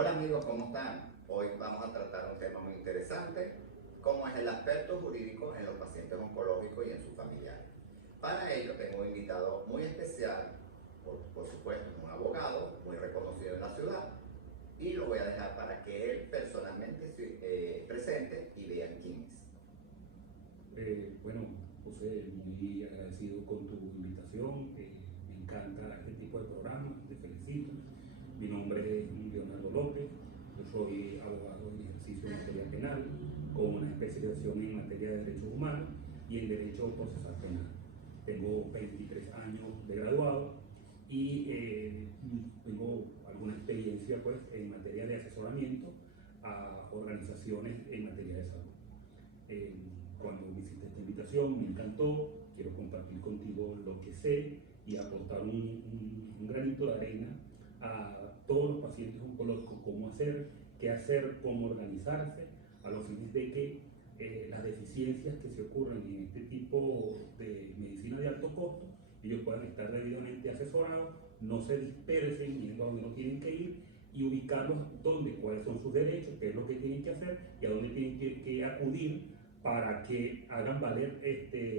Hola amigos, ¿cómo están? Hoy vamos a tratar un tema muy interesante, como es el aspecto jurídico en los pacientes oncológicos y en sus familiares. Para ello tengo un invitado muy especial, por supuesto, un abogado muy reconocido en la ciudad, y lo voy a dejar para que él personalmente se presente y vean quién es. Bueno, José, muy agradecido con tu invitación. Me encanta este tipo de programas, te felicito. Mi nombre es Leonardo López, yo soy abogado en ejercicio de materia penal, con una especialización en materia de derechos humanos y en derecho procesal penal. Tengo 23 años de graduado y tengo alguna experiencia pues, en materia de asesoramiento a organizaciones en materia de salud. Cuando me hiciste esta invitación me encantó, quiero compartir contigo lo que sé y aportar un granito de arena a todos los pacientes oncológicos, cómo hacer, qué hacer, cómo organizarse, a los fines de que las deficiencias que se ocurren en este tipo de medicina de alto costo, ellos puedan estar debidamente asesorados, no se dispersen yendo a donde no tienen que ir y ubicarlos donde, cuáles son sus derechos, qué es lo que tienen que hacer y a dónde tienen que acudir para que hagan valer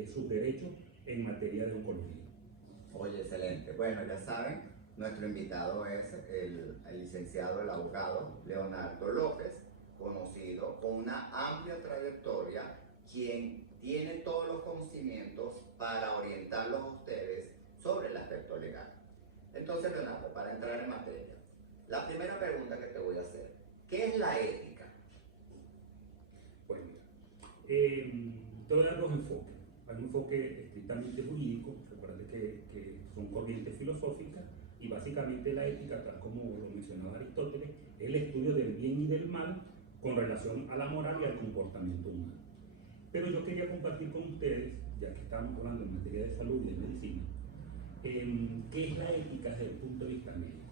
sus derechos en materia de oncología. Oye, excelente. Bueno, ya saben, nuestro invitado es el licenciado, el abogado Leonardo López, conocido con una amplia trayectoria, quien tiene todos los conocimientos para orientarlos a ustedes sobre el aspecto legal. Entonces, Leonardo, para entrar en materia, la primera pregunta que te voy a hacer, ¿qué es la ética? Bueno, te voy a dar dos enfoques. Hay un enfoque estrictamente jurídico, recuerda que son corrientes filosóficas, y básicamente la ética, tal como lo mencionaba Aristóteles, es el estudio del bien y del mal con relación a la moral y al comportamiento humano. Pero yo quería compartir con ustedes, ya que estamos hablando en materia de salud y de medicina, qué es la ética desde el punto de vista médico.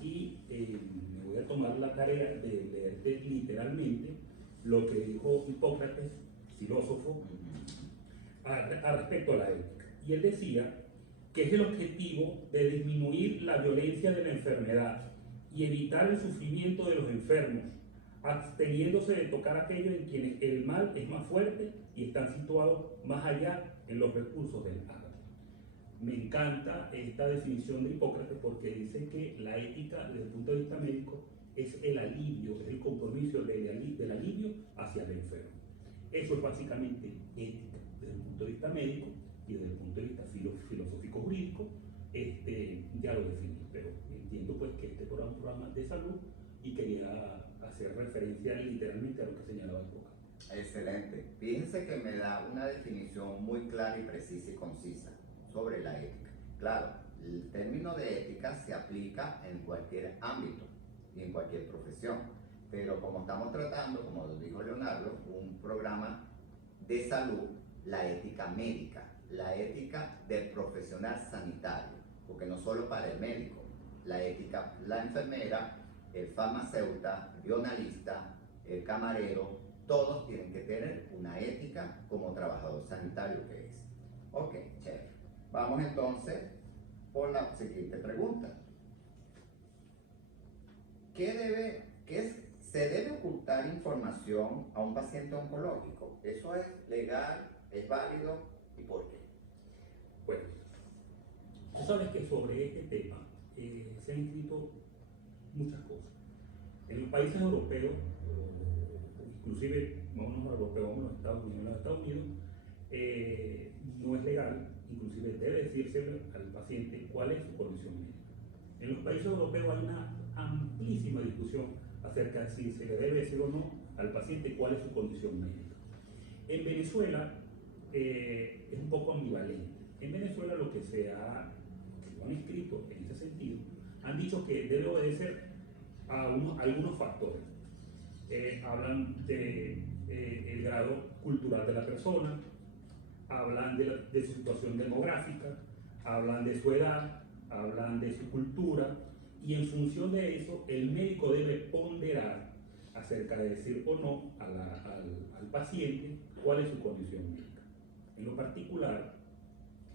Y me voy a tomar la tarea de leerte literalmente lo que dijo Hipócrates, filósofo, a respecto a la ética. Y él decía que es el objetivo de disminuir la violencia de la enfermedad y evitar el sufrimiento de los enfermos, absteniéndose de tocar a aquellos en quienes el mal es más fuerte y están situados más allá en los recursos del arte. Me encanta esta definición de Hipócrates porque dice que la ética desde el punto de vista médico es el alivio, es el compromiso del alivio hacia el enfermo. Eso es básicamente ética desde el punto de vista médico y desde el punto de vista filosófico jurídico. Ya lo definí, pero entiendo pues que este programa es un programa de salud y quería hacer referencia literalmente a lo que señalaba Hipócrates. Excelente. Fíjense que me da una definición muy clara y precisa y concisa sobre la ética. Claro, el término de ética se aplica en cualquier ámbito y en cualquier profesión, pero como estamos tratando, como lo dijo Leonardo, un programa de salud, la ética médica, la ética del profesional sanitario, porque no solo para el médico, la ética, la enfermera, el farmacéutico, bioanalista, el camarero, todos tienen que tener una ética como trabajador sanitario que es. Ok, chévere. Vamos entonces por la siguiente pregunta. ¿Se debe ocultar información a un paciente oncológico? ¿Eso es legal? ¿Es válido? ¿Y por qué? Bueno, tú sabes que sobre este tema se han escrito muchas cosas. En los países europeos, inclusive vámonos a los europeos, vámonos a Estados Unidos, en los Estados Unidos no es legal, inclusive debe decirse al paciente cuál es su condición médica. En los países europeos hay una amplísima discusión acerca de si se le debe decir o no al paciente cuál es su condición médica. En Venezuela es un poco ambivalente. En Venezuela lo que lo han escrito en ese sentido, han dicho que debe obedecer a algunos factores. Hablan de el grado cultural de la persona, hablan de su situación demográfica, hablan de su edad, hablan de su cultura, y en función de eso el médico debe ponderar acerca de decir o no al paciente cuál es su condición médica. En lo particular,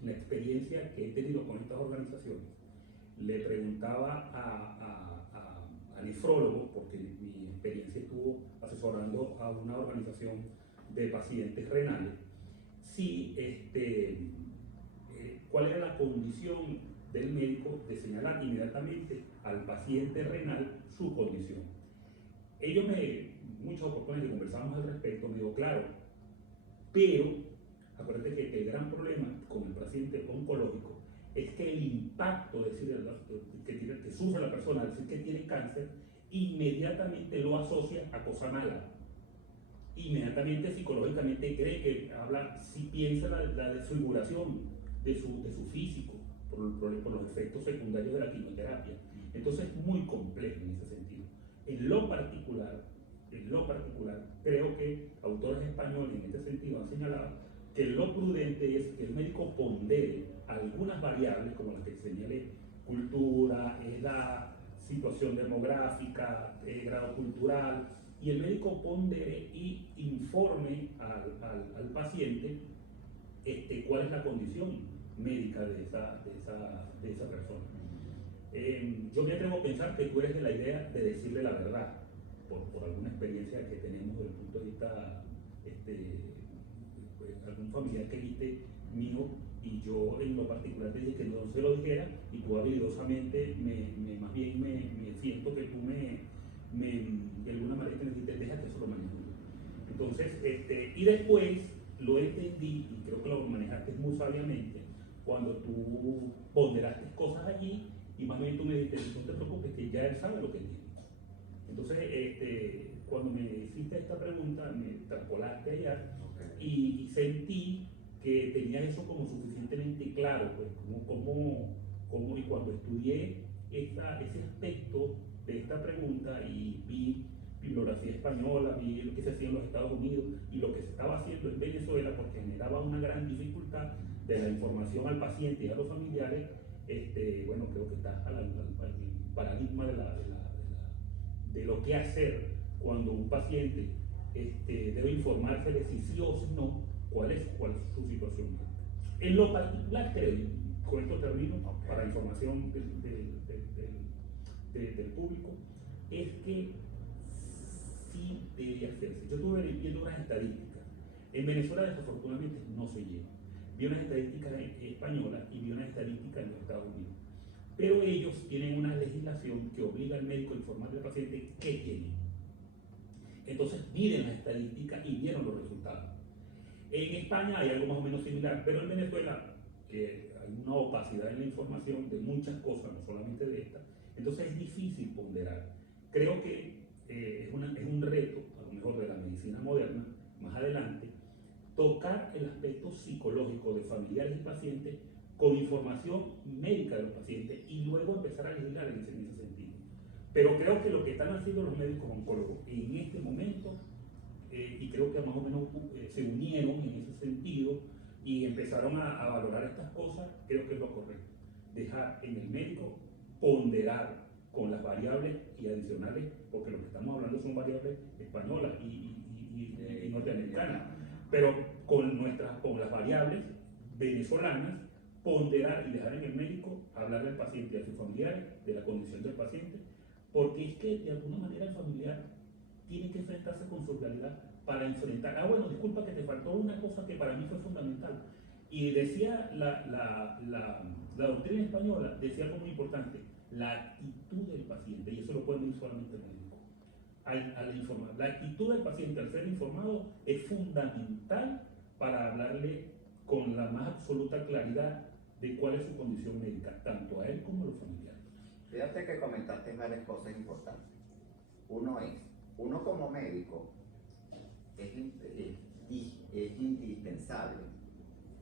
la experiencia que he tenido con estas organizaciones, le preguntaba a nefrólogos, porque asesorando a una organización de pacientes renales, si cuál era la condición del médico de señalar inmediatamente al paciente renal su condición. Ellos muchas oportunidades que conversamos al respecto, me dijo, claro, pero acuérdate que el gran problema con el paciente oncológico es que el impacto, es decir, que sufre la persona, es decir, que tiene cáncer, inmediatamente lo asocia a cosa mala. Inmediatamente psicológicamente cree que si piensa la desfiguración de su físico por los efectos secundarios de la quimioterapia. Entonces es muy complejo en ese sentido. En lo particular, creo que autores españoles en este sentido han señalado que lo prudente es que el médico pondere algunas variables, como las que señalé: cultura, edad, situación demográfica, grado cultural, y el médico pondere y informe al paciente cuál es la condición médica de esa persona. Yo me atrevo a pensar que tú eres de la idea de decirle la verdad, por alguna experiencia que tenemos desde el punto de vista, algún familiar que viste mío, y yo en lo particular te dije que no se lo dijera, y tú habilidosamente más bien me siento que tú de alguna manera me dijiste, deja que eso lo maneje. Entonces, y después lo entendí, y creo que lo manejaste muy sabiamente, cuando tú ponderaste cosas allí, y más bien tú me dijiste, no te preocupes, que ya él sabe lo que tiene. Entonces, cuando me hiciste esta pregunta, me traspolaste allá, y sentí que tenías eso como suficientemente claro, pues, y cuando estudié ese aspecto de esta pregunta y vi bibliografía española, vi lo que se hacía en los Estados Unidos y lo que se estaba haciendo en Venezuela, porque generaba una gran dificultad de la información al paciente y a los familiares, bueno, creo que está al paradigma de lo que hacer cuando un paciente debe informarse de si sí o si no, cuál es su situación. En lo particular, creo, con esto termino, para información del público, es que sí debería hacerse. Yo estuve viendo unas estadísticas. En Venezuela, desafortunadamente, no se lleva. Vi unas estadísticas españolas y vi unas estadísticas en los Estados Unidos. Pero ellos tienen una legislación que obliga al médico a informarle al paciente qué tiene. Entonces miden las estadísticas y vieron los resultados. En España hay algo más o menos similar, pero en Venezuela hay una opacidad en la información de muchas cosas, no solamente de esta. Entonces es difícil ponderar. Creo que es un reto, a lo mejor de la medicina moderna, más adelante, tocar el aspecto psicológico de familiares y pacientes con información médica de los pacientes y luego empezar a legislar en ese sentido. Pero creo que lo que están haciendo los médicos oncólogos en este momento, y creo que más o menos se unieron en ese sentido y empezaron a valorar estas cosas, creo que es lo correcto. Dejar en el médico ponderar con las variables y adicionales, porque lo que estamos hablando son variables españolas y norteamericanas, pero con las variables venezolanas, ponderar y dejar en el médico hablar del paciente y a sus familiares de la condición del paciente, porque es que de alguna manera el familiar tiene que enfrentarse con su realidad para enfrentar. Bueno, disculpa que te faltó una cosa que para mí fue fundamental. Y decía la doctrina española, decía algo muy importante: la actitud del paciente, y eso lo puede medir solamente el médico. Al informar, la actitud del paciente al ser informado es fundamental para hablarle con la más absoluta claridad de cuál es su condición médica, tanto a él como a los familiares. Fíjate que comentaste varias cosas importantes. Uno como médico es indispensable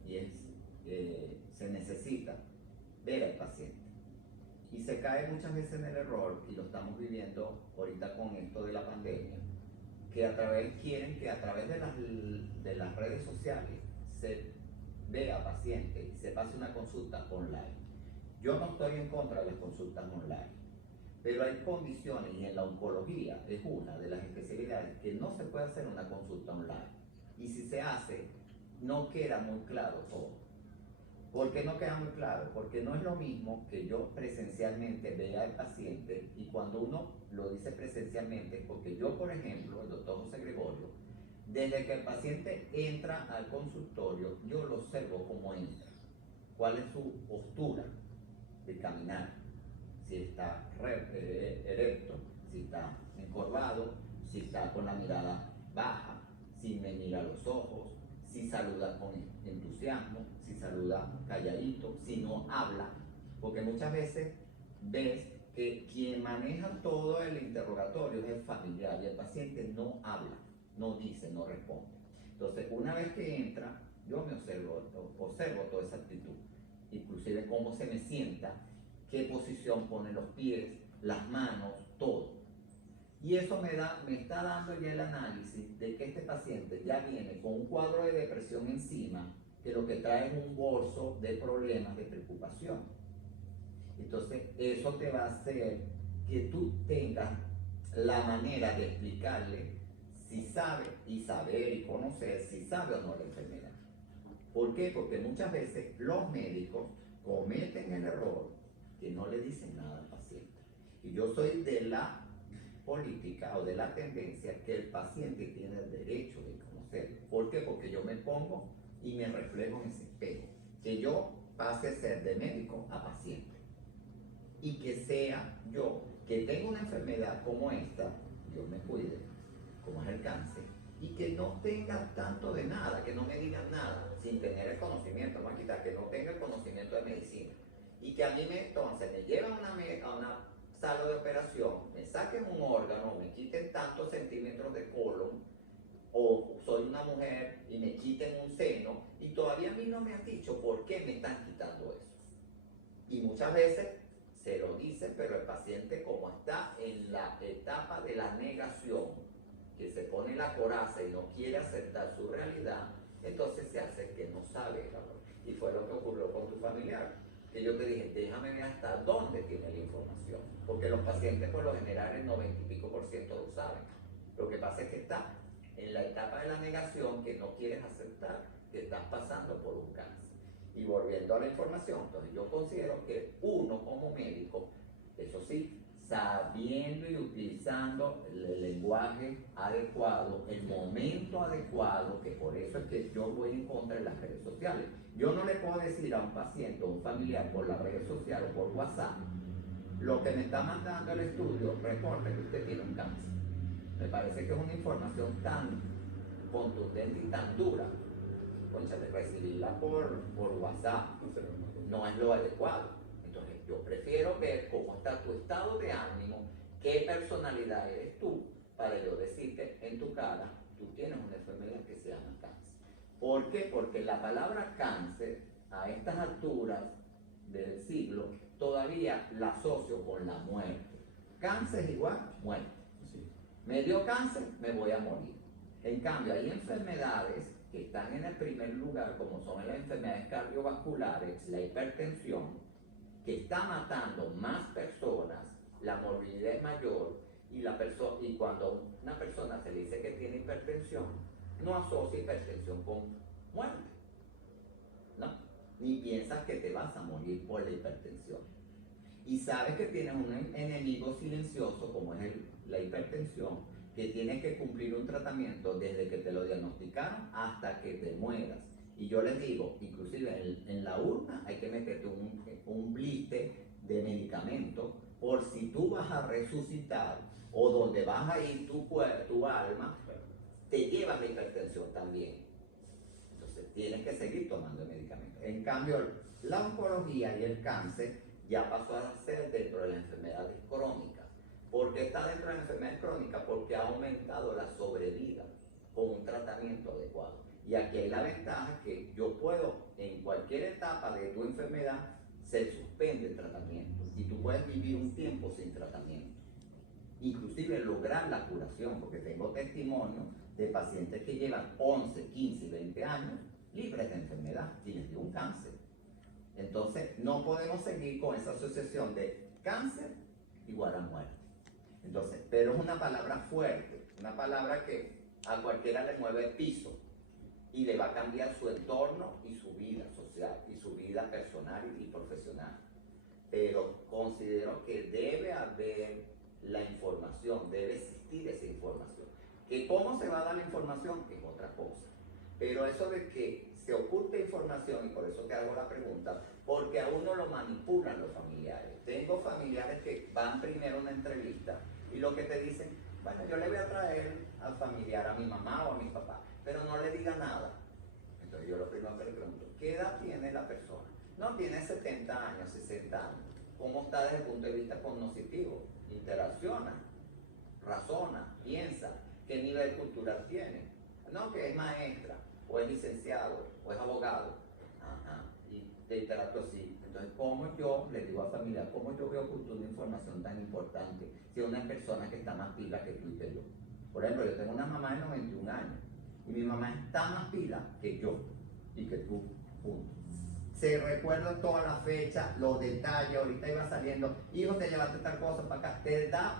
y se necesita ver al paciente. Y se cae muchas veces en el error, y lo estamos viviendo ahorita con esto de la pandemia, que quieren que a través de las redes sociales se vea paciente y se pase una consulta online. Yo no estoy en contra de las consultas online, pero hay condiciones, y en la oncología es una de las especialidades que no se puede hacer una consulta online. Y si se hace, no queda muy claro todo. ¿Por qué no queda muy claro? Porque no es lo mismo que yo presencialmente vea al paciente, y cuando uno lo dice presencialmente, porque yo, por ejemplo, el doctor José Gregorio, desde que el paciente entra al consultorio, yo lo observo cómo entra, cuál es su postura de caminar, si está erecto, si está encorvado, si está con la mirada baja, si me mira a los ojos, si saluda con entusiasmo, si saluda calladito, si no habla, porque muchas veces ves que quien maneja todo el interrogatorio es el familiar y el paciente no habla, no dice, no responde. Entonces, una vez que entra, yo me observo toda esa actitud, inclusive cómo se me sienta, qué posición pone los pies, las manos, todo. Y eso me está dando ya el análisis de que este paciente ya viene con un cuadro de depresión encima, que lo que trae es un bolso de problemas, de preocupación. Entonces, eso te va a hacer que tú tengas la manera de explicarle si sabe, y saber y conocer si sabe o no la enfermedad. ¿Por qué? Porque muchas veces los médicos cometen el error que no le dicen nada al paciente. Y yo soy de la política o de la tendencia que el paciente tiene el derecho de conocer. ¿Por qué? Porque yo me pongo y me reflejo en ese espejo. Que yo pase a ser de médico a paciente. Y que sea yo, que tengo una enfermedad como esta, Dios me cuide, como es el cáncer, y que no tenga tanto de nada, que no me digan nada, sin tener el conocimiento, no quitar, que no tenga el conocimiento de medicina. Y que a mí entonces me llevan a una sala de operación, me saquen un órgano, me quiten tantos centímetros de colon, o soy una mujer y me quiten un seno, y todavía a mí no me han dicho por qué me están quitando eso. Y muchas veces se lo dicen, pero el paciente, como está en la etapa de la negación, que se pone la coraza y no quiere aceptar su realidad, entonces se hace que no sabe. Y fue lo que ocurrió con tu familiar, que yo te dije, déjame ver hasta dónde tiene la información, porque los pacientes por lo general el 90 y pico% lo saben. Lo que pasa es que está en la etapa de la negación, que no quieres aceptar que estás pasando por un cáncer. Y volviendo a la información, entonces yo considero que uno como médico, eso sí, sabiendo y utilizando el lenguaje adecuado, el momento adecuado, que por eso es que yo voy en contra de las redes sociales. Yo no le puedo decir a un paciente o un familiar por las redes sociales o por WhatsApp, lo que me está mandando el estudio reporta que usted tiene un cáncer. Me parece que es una información tan contundente y tan dura. Cónchale, recibirla por WhatsApp no es lo adecuado. Entonces yo prefiero ver cómo está tu estado de ánimo, qué personalidad eres tú, para yo decirte en tu cara, tú tienes una enfermedad que se llama cáncer. ¿Por qué? Porque la palabra cáncer a estas alturas del siglo todavía la asocio con la muerte. Cáncer es igual muerte. Me dio cáncer, me voy a morir. En cambio, hay enfermedades que están en el primer lugar, como son las enfermedades cardiovasculares, la hipertensión, que está matando más personas, la morbilidad es mayor, y cuando una persona se le dice que tiene hipertensión, no asocia hipertensión con muerte, ¿no? Ni piensas que te vas a morir por la hipertensión. Y sabes que tienes un enemigo silencioso como es la hipertensión, que tienes que cumplir un tratamiento desde que te lo diagnosticaron hasta que te mueras. Y yo les digo, inclusive en la urna hay que meterte un blister de medicamento por si tú vas a resucitar o donde vas a ir tu alma, te llevas la hipertensión también. Entonces tienes que seguir tomando el medicamento. En cambio, la oncología y el cáncer ya pasó a ser dentro de las enfermedades crónicas. ¿Por qué está dentro de las enfermedades crónicas? Porque ha aumentado la sobrevida con un tratamiento adecuado. Y aquí hay la ventaja que yo puedo, en cualquier etapa de tu enfermedad, se suspende el tratamiento y tú puedes vivir un tiempo sin tratamiento. Inclusive lograr la curación, porque tengo testimonio de pacientes que llevan 11, 15, 20 años libres de enfermedad y les dio un cáncer. Entonces, no podemos seguir con esa asociación de cáncer igual a muerte. Entonces, pero es una palabra fuerte, una palabra que a cualquiera le mueve el piso. y le va a cambiar su entorno y su vida social y su vida personal y profesional. Pero considero que debe haber la información, debe existir esa información. Que cómo se va a dar la información es otra cosa. Pero eso de que se oculte información, y por eso te hago la pregunta, porque a uno lo manipulan los familiares. Tengo familiares que van primero a una entrevista y lo que te dicen, bueno, yo le voy a traer al familiar, a mi mamá o a mi papá, pero no le diga nada. Entonces yo lo primero que le pregunto, ¿qué edad tiene la persona? No, tiene 70 años, 60 años. ¿Cómo está desde el punto de vista cognitivo? Interacciona, razona, piensa, ¿qué nivel cultural tiene? No, que es maestra, o es licenciado, o es abogado. Ajá, y te interactúo así. Entonces, ¿cómo yo, le digo a familia, cómo yo veo ocultando información tan importante si es una persona que está más pila que tú y que yo? Por ejemplo, yo tengo una mamá de 91 años, y mi mamá está más pila que yo y que tú, punto. Se recuerda toda la fecha, los detalles, ahorita iba saliendo, hijo, te llevaste tal cosa para acá, te da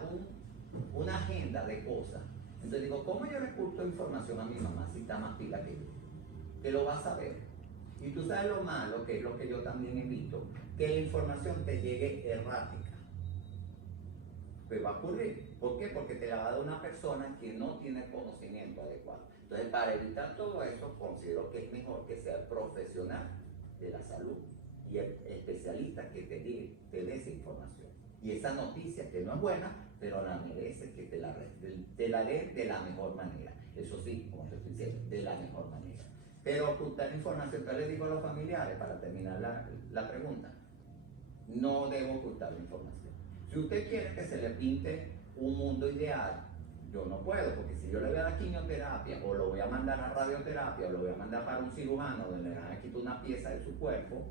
una agenda de cosas. Entonces digo, ¿cómo yo le oculto información a mi mamá si está más pila que yo? Que lo vas a ver. Y tú sabes lo malo, que es lo que yo también evito, que la información te llegue errática. Pues va a ocurrir. ¿Por qué? Porque te la va a dar una persona que no tiene conocimiento adecuado. Entonces, para evitar todo eso, considero que es mejor que sea el profesional de la salud y el especialista que te dé esa información. Y esa noticia que no es buena, pero la merece que te la dé de la mejor manera. Eso sí, como te estoy diciendo, de la mejor manera. Pero ocultar información, yo les digo a los familiares, para terminar la pregunta, no debo ocultar la información. Si usted quiere que se le pinte un mundo ideal, yo no puedo, porque si yo le voy a dar quimioterapia, o lo voy a mandar a radioterapia, o lo voy a mandar para un cirujano donde le van a quitar una pieza de su cuerpo,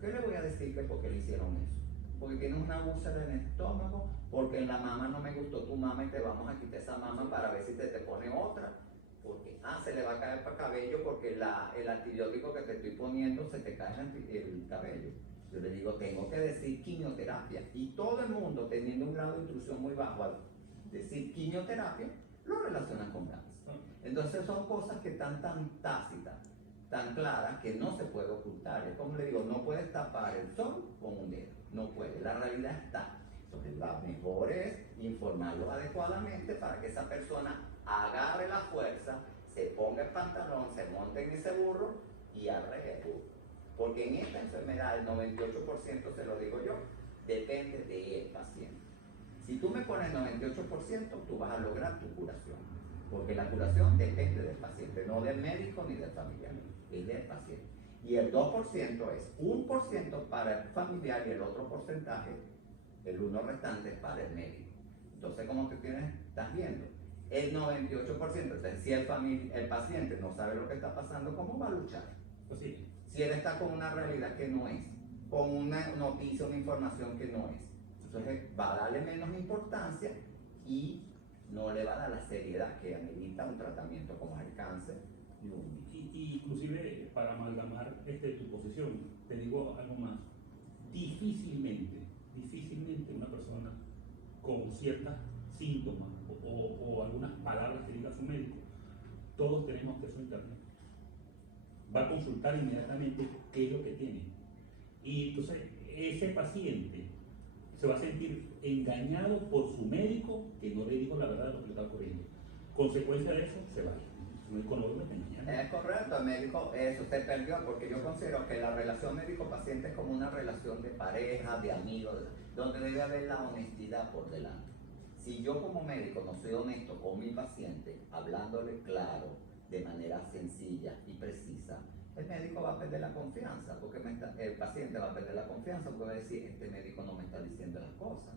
¿qué le voy a decir que por qué le hicieron eso? Porque tienes una úlcera en el estómago, porque en la mama no me gustó tu mama y te vamos a quitar esa mama para ver si te pone otra. Porque, se le va a caer para cabello porque el antibiótico que te estoy poniendo se te cae el cabello. Yo le digo, tengo que decir quimioterapia. Y todo el mundo, teniendo un grado de instrucción muy bajo, al decir quimioterapia, lo relacionan con cáncer. Entonces son cosas que están tan tácitas, tan claras, que no se puede ocultar. Es como le digo, no puedes tapar el sol con un dedo. No puede. La realidad está. Entonces, lo mejor es informarlo adecuadamente para que esa persona agarre la fuerza, se ponga el pantalón, se monte en ese burro y arregle el burro. Porque en esta enfermedad el 98%, se lo digo yo, depende del paciente. Si tú me pones 98%, tú vas a lograr tu curación. Porque la curación depende del paciente, no del médico ni del familiar, es del paciente. Y el 2% es 1% para el familiar y el otro porcentaje, el 1 restante, es para el médico. Entonces, como tú estás viendo, el 98%, entonces si el paciente no sabe lo que está pasando, ¿cómo va a luchar? Pues sí. Si él está con una realidad que no es, con una noticia, una información que no es, entonces va a darle menos importancia y no le va a dar la seriedad que amerita un tratamiento como el cáncer. Y inclusive, para amalgamar tu posición, te digo algo más. Difícilmente una persona con ciertos síntomas o algunas palabras que diga su médico, todos tenemos acceso a internet. Va a consultar inmediatamente qué es lo que tiene. Y entonces ese paciente se va a sentir engañado por su médico que no le dijo la verdad de lo que le está ocurriendo. Consecuencia de eso, se va. Su médico no lo engaña. Es correcto, el médico, eso se perdió, porque yo considero que la relación médico-paciente es como una relación de pareja, de amigos, donde debe haber la honestidad por delante. Si yo como médico no soy honesto con mi paciente, hablándole claro, de manera sencilla y precisa, el médico va a perder la confianza, porque el paciente va a perder la confianza, porque va a decir, este médico no me está diciendo las cosas.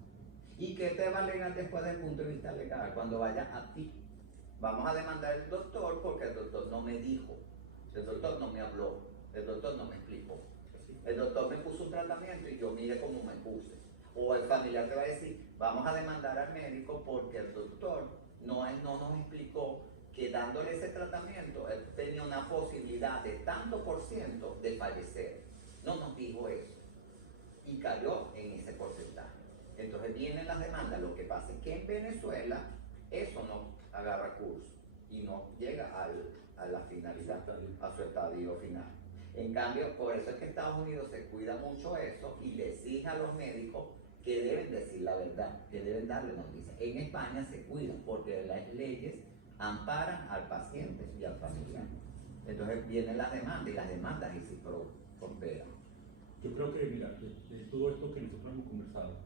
¿Y qué te va a alegar después desde el punto de vista legal cuando vaya a ti? Vamos a demandar al doctor porque el doctor no me dijo, el doctor no me habló, el doctor no me explicó. El doctor me puso un tratamiento y yo mire cómo me puse. O el familiar te va a decir, vamos a demandar al médico porque el doctor no nos explicó que dándole ese tratamiento él tenía una posibilidad de tanto por ciento de fallecer. No nos dijo eso. Y cayó en ese porcentaje. Entonces vienen las demandas. Lo que pasa es que en Venezuela eso no agarra curso y no llega a la finalidad. estadio final. En cambio, por eso es que Estados Unidos se cuida mucho eso y le exige a los médicos que deben decir la verdad, que deben darle noticias. En España se cuida porque las leyes amparan al paciente y al familiar. Entonces vienen las demandas y las demandas y se prosperan. Yo creo que, mira, de todo esto que nosotros hemos conversado,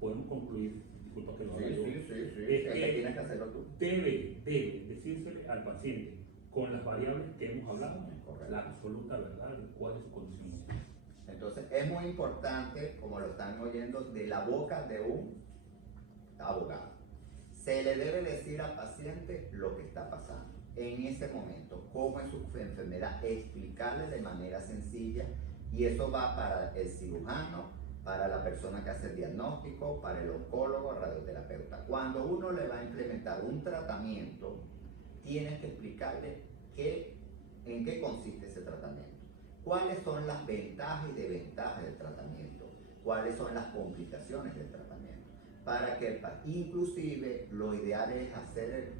podemos concluir, disculpa que lo haga yo, Sí. es Es que tienes que hacerlo tú. debe decírsele al paciente con las variables que hemos hablado, Correcto. la absoluta verdad de cuál es su condición médica. Entonces es muy importante, como lo están oyendo, de la boca de un abogado. Se le debe decir al paciente lo que está pasando en ese momento, cómo es su enfermedad, explicarle de manera sencilla, y eso va para el cirujano, para la persona que hace el diagnóstico, para el oncólogo, radioterapeuta. Cuando uno le va a implementar un tratamiento, tienes que explicarle en qué consiste ese tratamiento, cuáles son las ventajas y desventajas del tratamiento, cuáles son las complicaciones del tratamiento, para que inclusive lo ideal es hacer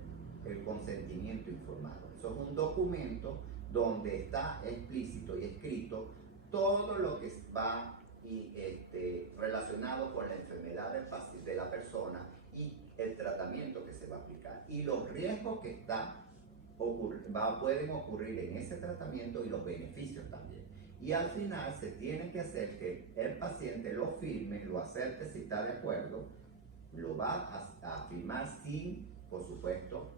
el consentimiento informado. Eso es un documento donde está explícito y escrito todo lo que va relacionado con la enfermedad de la persona y el tratamiento que se va a aplicar y los riesgos que pueden ocurrir en ese tratamiento y los beneficios también. Y al final se tiene que hacer que el paciente lo firme, lo acepte si está de acuerdo, lo va a firmar sin, por supuesto,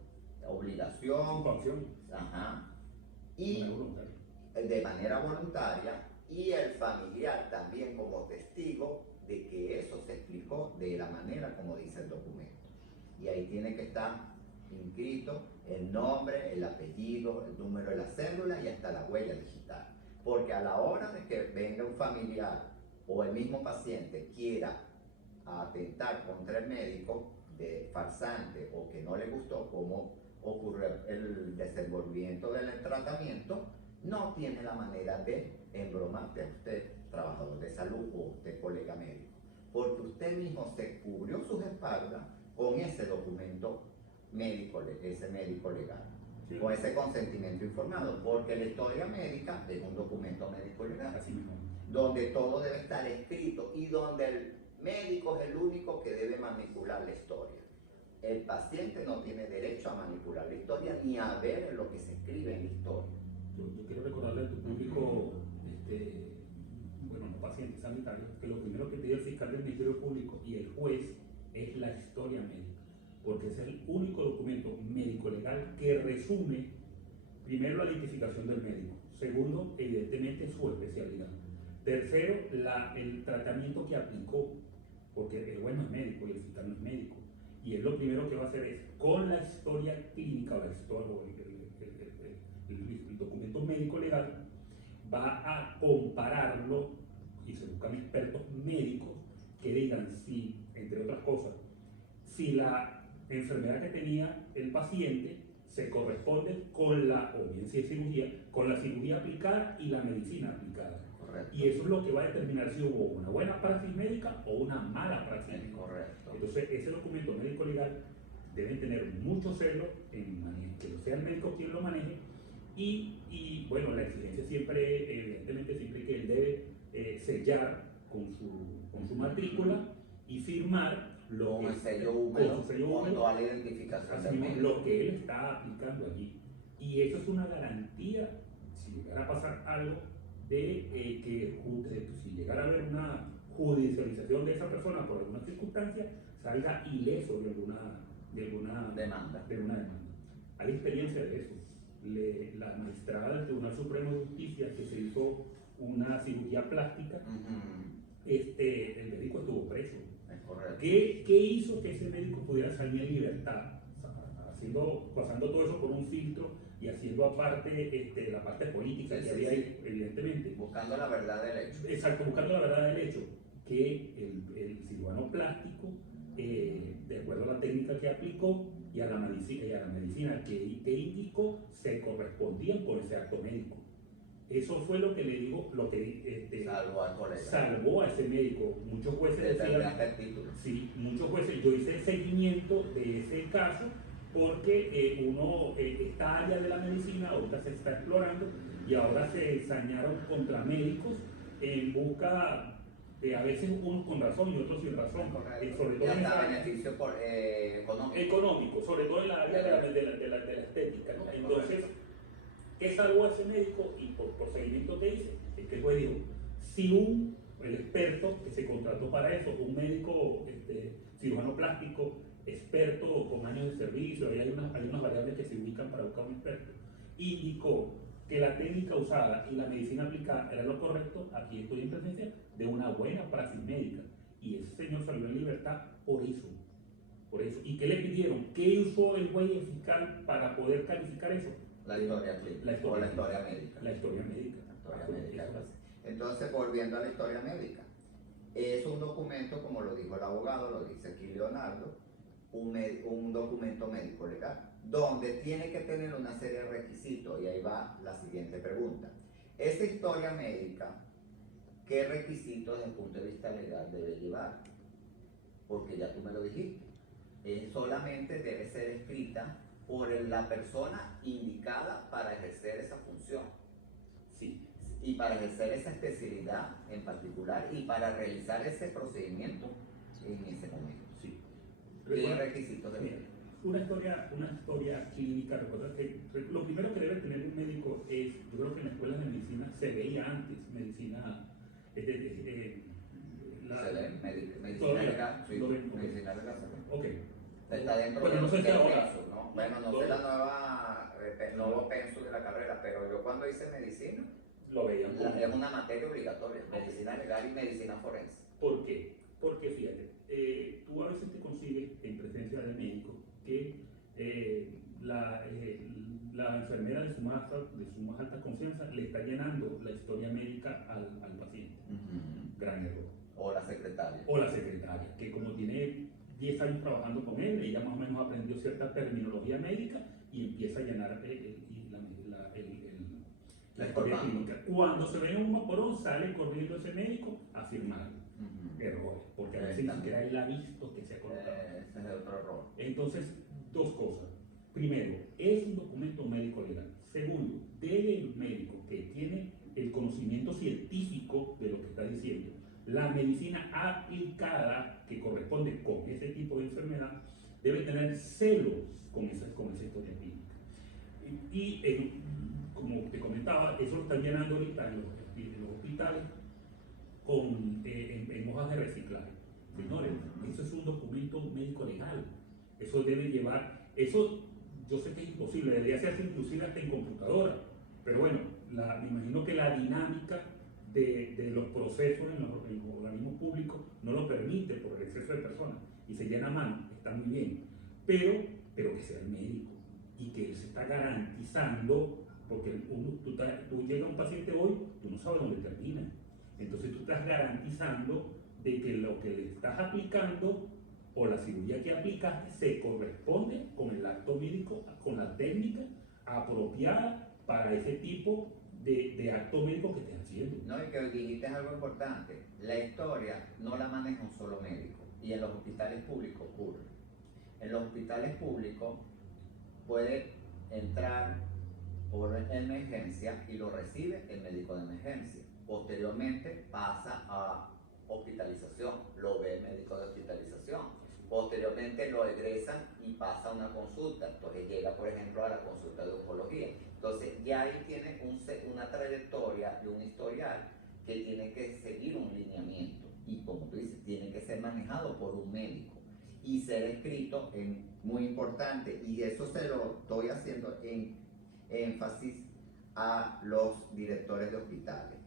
obligación. Ajá. Y de manera voluntaria, y el familiar también como testigo de que eso se explicó de la manera como dice el documento. Y ahí tiene que estar inscrito el nombre, el apellido, el número de la cédula y hasta la huella digital. Porque a la hora de que venga un familiar o el mismo paciente quiera atentar contra el médico de farsante o que no le gustó cómo ocurre el desenvolvimiento del tratamiento, no tiene la manera de embromarte a usted, trabajador de salud, o usted, colega médico, porque usted mismo se cubrió sus espaldas con ese documento médico, ese médico legal, sí, con ese consentimiento informado, porque la historia médica es un documento médico legal, así mismo, donde todo debe estar escrito y donde el médico es el único que debe manipular la historia. El paciente no tiene derecho a manipular la historia ni a ver lo que se escribe en la historia. Yo quiero recordarle a tu público, bueno, los pacientes sanitarios, que lo primero que pide el fiscal del Ministerio Público y el juez es la historia médica, porque es el único documento médico legal que resume, primero, la identificación del médico, segundo, evidentemente, su especialidad, tercero, el tratamiento que aplicó, porque el juez no es médico y el fiscal no es médico, y él lo primero que va a hacer es, con la historia clínica o la historia, el documento médico legal, va a compararlo y se buscan expertos médicos que digan si, entre otras cosas, si la enfermedad que tenía el paciente se corresponde con o bien si es cirugía, con la cirugía aplicada y la medicina aplicada. Correcto. Y eso es lo que va a determinar si hubo una buena praxis médica o una mala praxis médica. Correcto. Entonces, ese documento médico legal deben tener mucho celo en que sea el médico quien lo maneje. Y bueno, la exigencia siempre, evidentemente, siempre que él debe sellar con su matrícula y firmar con el sello húmedo, con toda la identificación del médico, lo que él está aplicando allí. Y eso es una garantía, si llegara a pasar algo, de que si llegara a haber una judicialización de esa persona por alguna circunstancia, salga ileso de alguna demanda. Hay experiencia de eso. La magistrada del Tribunal Supremo de Justicia, que se hizo una cirugía plástica, el médico estuvo preso. Es correcto. ¿Qué hizo que ese médico pudiera salir en libertad? Pasando todo eso por un filtro y haciendo aparte la parte política que había ahí, evidentemente. Buscando la verdad del hecho. Exacto, buscando la verdad del hecho. Que el cirujano plástico, de acuerdo a la técnica que aplicó y a la medicina que indicó, se correspondían con ese acto médico. Eso fue lo que le digo, lo que salvó al colega. Salvó a ese médico. Muchos jueces decían, sí, muchos jueces, yo hice el seguimiento de ese caso porque esta área de la medicina ahorita se está explorando y ahora se ensañaron contra médicos en busca de, a veces unos con razón y otros sin razón, sobre todo ya en está esa beneficio económico, sobre todo en la área de la estética, ¿no? Entonces, ¿qué salvó a ese médico? Y por seguimiento que hice, es que el juez dijo, si el experto que se contrató para eso, un médico cirujano plástico, experto con años de servicio, hay unas variables que se ubican para buscar un experto, indicó que la técnica usada y la medicina aplicada era lo correcto, aquí estoy en presencia de una buena praxis médica. Y ese señor salió en libertad por eso. Por eso. ¿Y qué le pidieron? ¿Qué usó el juez fiscal para poder calificar eso? La historia clínica. La historia, o la historia médica. La historia médica. La historia médica. Entonces, volviendo a la historia médica, es un documento, como lo dijo el abogado, lo dice aquí Leonardo, un documento médico legal, donde tiene que tener una serie de requisitos, y ahí va la siguiente pregunta. Esta historia médica, ¿qué requisitos desde el punto de vista legal debe llevar? Porque ya tú me lo dijiste, solamente debe ser escrita por la persona indicada para ejercer esa función. Sí. Y para ejercer esa especialidad en particular y para realizar ese procedimiento en ese momento. Sí. ¿Qué requisitos debe tener? Una historia clínica, recuerda que lo primero que debe tener un médico es, yo creo que en las escuelas de medicina se veía antes, medicina medicina legal, sí, medicina legal. Ok. Está dentro bueno, no sé si ahora, penso, ¿no? Bueno, no sé el nuevo penso de la carrera, pero yo cuando hice medicina, lo veía es una materia obligatoria, medicina legal y medicina forense. ¿Por qué? Porque fíjate, tú a veces te consigues en presencia del médico que la enfermera de su más alta confianza le está llenando la historia médica al paciente. Gran error. O la secretaria. O la secretaria, que como tiene 10 años trabajando con él, ella más o menos aprendió cierta terminología médica y empieza a llenar la historia clínica. Cuando se ve en un vaporón, sale corriendo ese médico a firmar errores, porque a veces ni siquiera él ha visto que se ha colocado. Ese es otro error. Entonces, dos cosas. Primero, es un documento médico legal. Segundo, debe el médico que tiene el conocimiento científico de lo que está diciendo, la medicina aplicada que corresponde con ese tipo de enfermedad, debe tener celos con esa historia clínica. Como te comentaba, eso lo están llenando ahorita en los hospitales en hojas de reciclaje. Señores, eso es un documento médico legal. Eso debe llevar, eso yo sé que es imposible, debería hacerse inclusive hasta en computadora, pero bueno, me imagino que la dinámica de los procesos en los organismos públicos no lo permite por el exceso de personas y se llena a mano, está muy bien, pero que sea el médico y que él se está garantizando, porque tú llegas a un paciente hoy, tú no sabes dónde termina, entonces tú estás garantizando de que lo que le estás aplicando o la cirugía que aplicaste se corresponde con el acto médico, con la técnica apropiada para ese tipo de acto médico que estés haciendo. No, y que dijiste algo importante, la historia no la maneja un solo médico, y en los hospitales públicos ocurre. En los hospitales públicos puede entrar por emergencia y lo recibe el médico de emergencia. Posteriormente pasa a hospitalización, lo ve el médico de hospitalización. Posteriormente lo egresan y pasa a una consulta, entonces llega por ejemplo a la consulta de oncología. Entonces ya ahí tiene una trayectoria y un historial que tiene que seguir un lineamiento y como tú dices, tiene que ser manejado por un médico y ser escrito muy importante, y eso se lo estoy haciendo en énfasis a los directores de hospitales.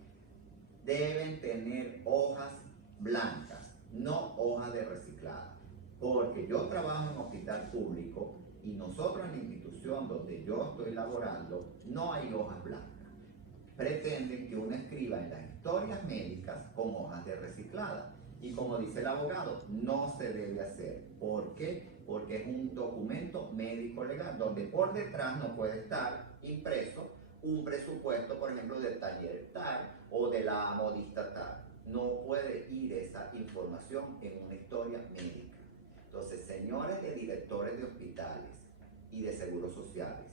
Deben tener hojas blancas, no hojas de reciclado. Porque yo trabajo en hospital público y nosotros en la institución donde yo estoy laborando no hay hojas blancas. Pretenden que uno escriba en las historias médicas con hojas de reciclada. Y como dice el abogado, no se debe hacer. ¿Por qué? Porque es un documento médico legal donde por detrás no puede estar impreso un presupuesto, por ejemplo, del taller tal o de la modista tal. No puede ir esa información en una historia médica. Entonces, señores de directores de hospitales, y de seguros sociales.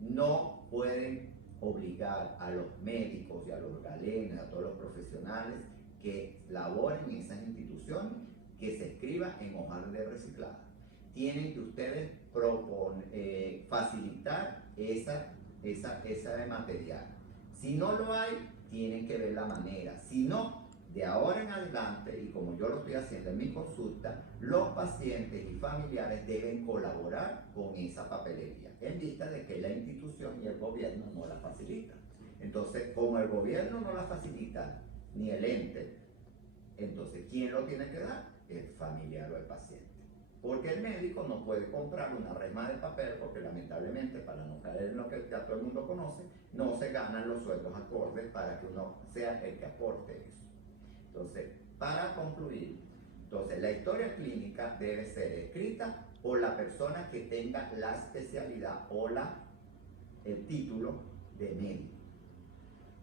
No pueden obligar a los médicos y a los galenos, a todos los profesionales que laboren en esas instituciones, que se escriba en hojas de reciclaje. Tienen que ustedes facilitar ese material. Si no lo hay, tienen que ver la manera. Si no, de ahora en adelante, y como yo lo estoy haciendo en mi consulta, los pacientes y familiares deben colaborar con esa papelería, en vista de que la institución y el gobierno no la facilitan. Entonces, como el gobierno no la facilita, ni el ente, entonces, ¿quién lo tiene que dar? El familiar o el paciente. Porque el médico no puede comprar una resma de papel, porque lamentablemente, para no caer en lo que ya todo el mundo conoce, no se ganan los sueldos acordes para que uno sea el que aporte eso. Entonces, para concluir, entonces la historia clínica debe ser escrita por la persona que tenga la especialidad o el título de médico.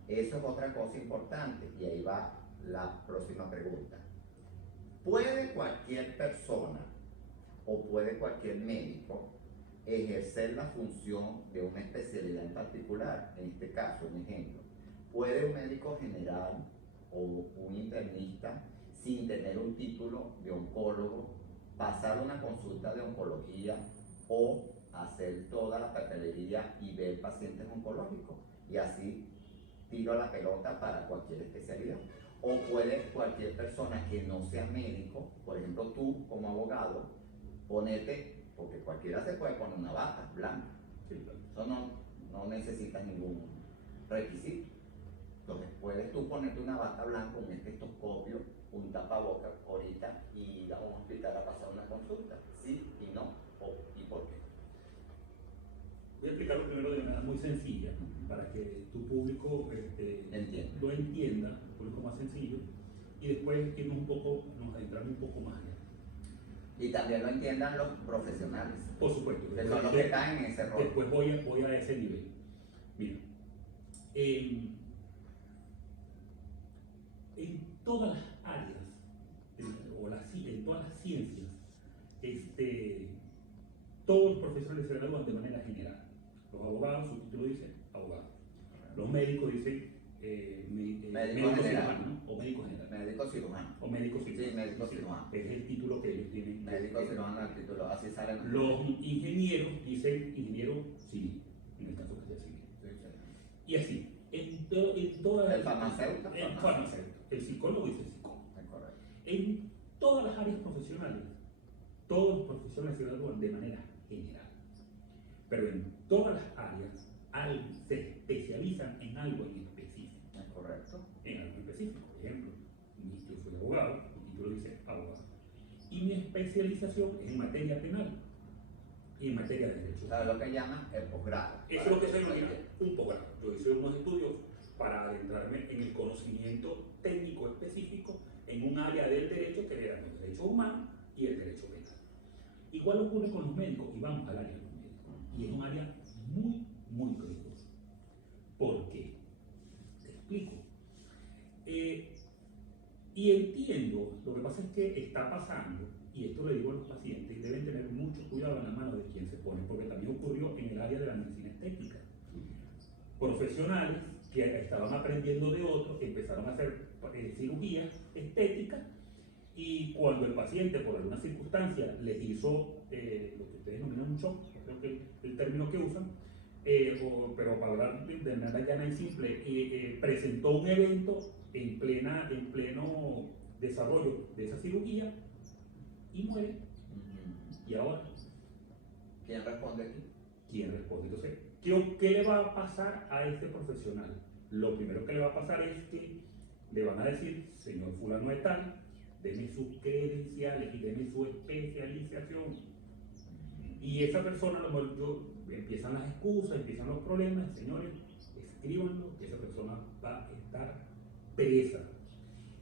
Eso es otra cosa importante, y ahí va la próxima pregunta. ¿Puede cualquier persona o puede cualquier médico ejercer la función de una especialidad en particular? En este caso, un ejemplo, ¿puede un médico general o un internista, sin tener un título de oncólogo, pasar una consulta de oncología o hacer toda la papelería y ver pacientes oncológicos? Y así tiro la pelota para cualquier especialidad. O puede cualquier persona que no sea médico, por ejemplo tú como abogado, ponerte, porque cualquiera se puede poner una bata blanca, eso no necesita ningún requisito. Entonces puedes tú ponerte una bata blanca, un estetoscopio, un tapabocas ahorita y ir a un hospital a pasar una consulta, sí y no, y por qué. Voy a explicarlo primero de manera muy sencilla, para que tu público lo entienda, un público más sencillo, y después nos adentramos un poco más allá. Y también lo entiendan los profesionales. Por supuesto. Que son los que caen en ese rol. Después voy a ese nivel. Mira, en todas las áreas, en todas las ciencias, todos los profesores se gradúan de manera general. Los abogados, su título dice abogado. Los médicos dicen médico cirujano, ¿no? O médico general. Médico cirujano. O médico cirujano. Sí, médico cirujano. Es el título que ellos tienen. Médico cirujano, el título, así salen. Los ingenieros dicen ingeniero civil, en el caso que sea civil. Sí, sí. Y así, en todas el farmacéutico. El psicólogo dice psicólogo. Es correcto. En todas las áreas profesionales, todos los profesionales se gradúan de manera general. Pero en todas las áreas se especializan en algo en específico. Es correcto. En algo específico. Por ejemplo, yo soy abogado, mi título dice abogado. Y mi especialización es en materia penal y en materia de derecho. ¿Sabes lo que llaman el posgrado? Eso es lo que se denomina un posgrado. Yo hice unos estudios para adentrarme en el conocimiento técnico específico en un área del derecho que eran los derechos humanos y el derecho penal. Igual ocurre con los médicos, y vamos al área de los médicos. Y es un área muy, muy peligrosa. ¿Por qué? Te explico. Y entiendo, lo que pasa es que está pasando, y esto le digo a los pacientes, deben tener mucho cuidado en la mano de quién se pone, porque también ocurrió en el área de la medicina estética. Profesionales que estaban aprendiendo de otros, empezaron a hacer cirugías estéticas, y cuando el paciente, por alguna circunstancia, les hizo lo que ustedes denominan un shock, creo que el término que usan, pero para hablar de manera llana y simple, presentó un evento en pleno desarrollo de esa cirugía y muere. ¿Y ahora? ¿Quién responde aquí? ¿Quién responde? Entonces, ¿qué le va a pasar a este profesional? Lo primero que le va a pasar es que le van a decir, señor fulano de tal, deme sus credenciales y deme su especialización. Y esa persona, empiezan las excusas, empiezan los problemas, señores, escríbanlo, que esa persona va a estar presa.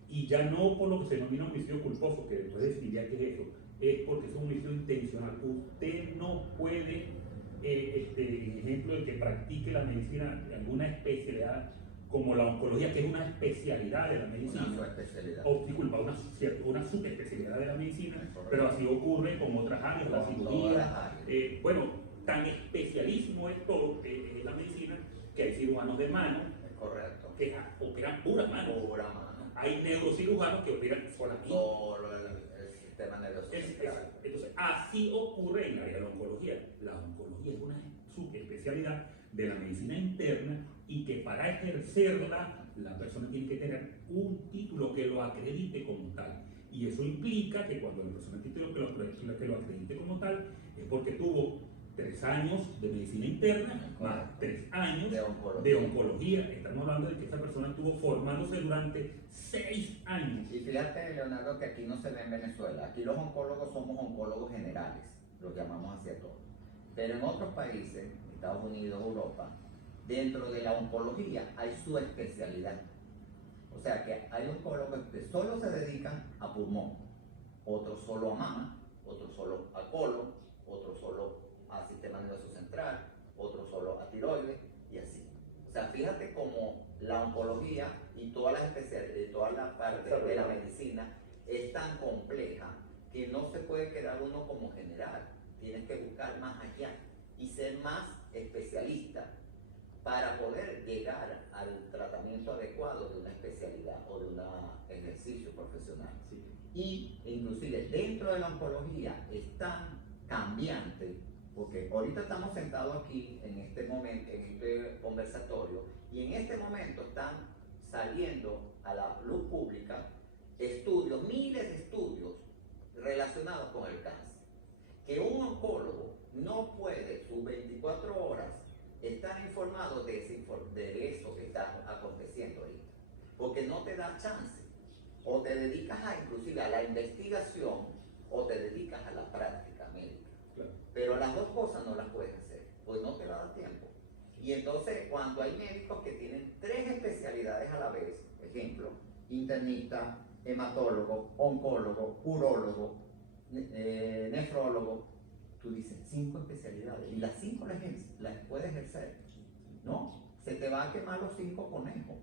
Y ya no por lo que se denomina homicidio culposo, que después definiría qué es eso, es porque es un homicidio intencional. Usted no puede, en ejemplo de que practique la medicina, alguna especialidad como la oncología, que es una especialidad de la medicina, una subespecialidad, una subespecialidad de la medicina, pero así ocurre con otras áreas, la cirugía. Bueno, tan especialísimo es todo, es la medicina, que hay cirujanos de mano, Correcto. que operan pura mano. Pura mano. Hay neurocirujanos que operan solamente. Solo el sistema nervioso central. Entonces, así ocurre en el área de la oncología. La oncología es una subespecialidad de la medicina interna y que para ejercerla la persona tiene que tener un título que lo acredite como tal. Y eso implica que cuando la persona tiene un título que lo acredite como tal, es porque tuvo 3 años de medicina interna más 3 años de oncología. Estamos hablando de que esta persona estuvo formándose durante 6 años. Y fíjate, Leonardo, que aquí no se ve en Venezuela. Aquí los oncólogos somos oncólogos generales, los llamamos así a todos. Pero en otros países, Estados Unidos, Europa, dentro de la oncología hay su especialidad. O sea que hay oncólogos que solo se dedican a pulmón, otros solo a mama, otros solo a colon, otros solo a sistema nervioso central, otros solo a tiroides y así. O sea, fíjate cómo la oncología y todas las especialidades, toda la parte de la medicina es tan compleja que no se puede quedar uno como general. Tienes que buscar más allá y ser más especialista para poder llegar al tratamiento adecuado de una especialidad o de un ejercicio profesional. Sí. Y inclusive dentro de la oncología es tan cambiante, porque ahorita estamos sentados aquí en este momento, en este conversatorio, y en este momento están saliendo a la luz pública estudios, miles de estudios relacionados con el cáncer. Que un oncólogo no puede sus 24 horas estar informado de eso que está aconteciendo ahorita, porque no te da chance. O te dedicas inclusive a la investigación o te dedicas a la práctica médica. Claro. Pero las dos cosas no las puedes hacer, pues no te va a dar tiempo. Y entonces cuando hay médicos que tienen 3 especialidades a la vez, ejemplo, internista, hematólogo, oncólogo, urólogo, nefrólogo, tú dices 5 especialidades y las 5 las puedes ejercer, ¿no? Se te van a quemar los 5 conejos,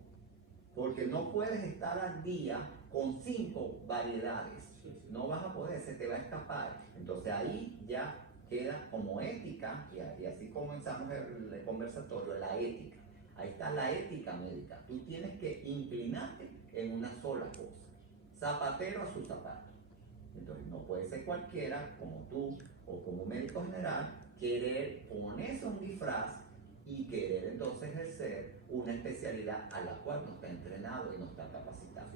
porque no puedes estar al día con 5 variedades, no vas a poder, se te va a escapar. Entonces ahí ya queda como ética, y así comenzamos el conversatorio, la ética. Ahí está la ética médica. Tú tienes que inclinarte en una sola cosa. Zapatero a su zapato. Entonces no puede ser cualquiera, como tú o como médico general, querer ponerse un disfraz y querer entonces ejercer una especialidad a la cual no está entrenado y no está capacitado.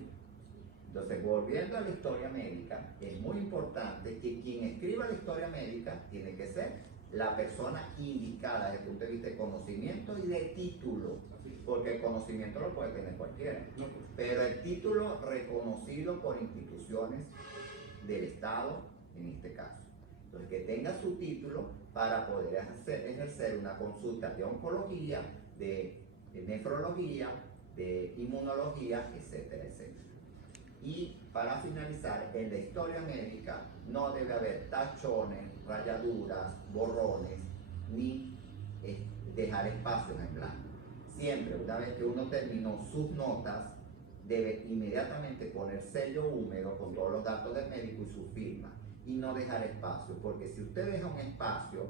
Entonces, volviendo a la historia médica, es muy importante que quien escriba la historia médica tiene que ser la persona indicada desde el punto de vista de conocimiento y de título, porque el conocimiento lo puede tener cualquiera, pero el título reconocido por instituciones del Estado, en este caso. Entonces, que tenga su título para poder ejercer una consulta de oncología, de nefrología, de inmunología, etcétera, etcétera. Y para finalizar, en la historia médica no debe haber tachones, rayaduras, borrones, ni dejar espacios en blanco. Siempre, una vez que uno terminó sus notas, debe inmediatamente poner sello húmedo con todos los datos del médico y su firma, y no dejar espacio, porque si usted deja un espacio,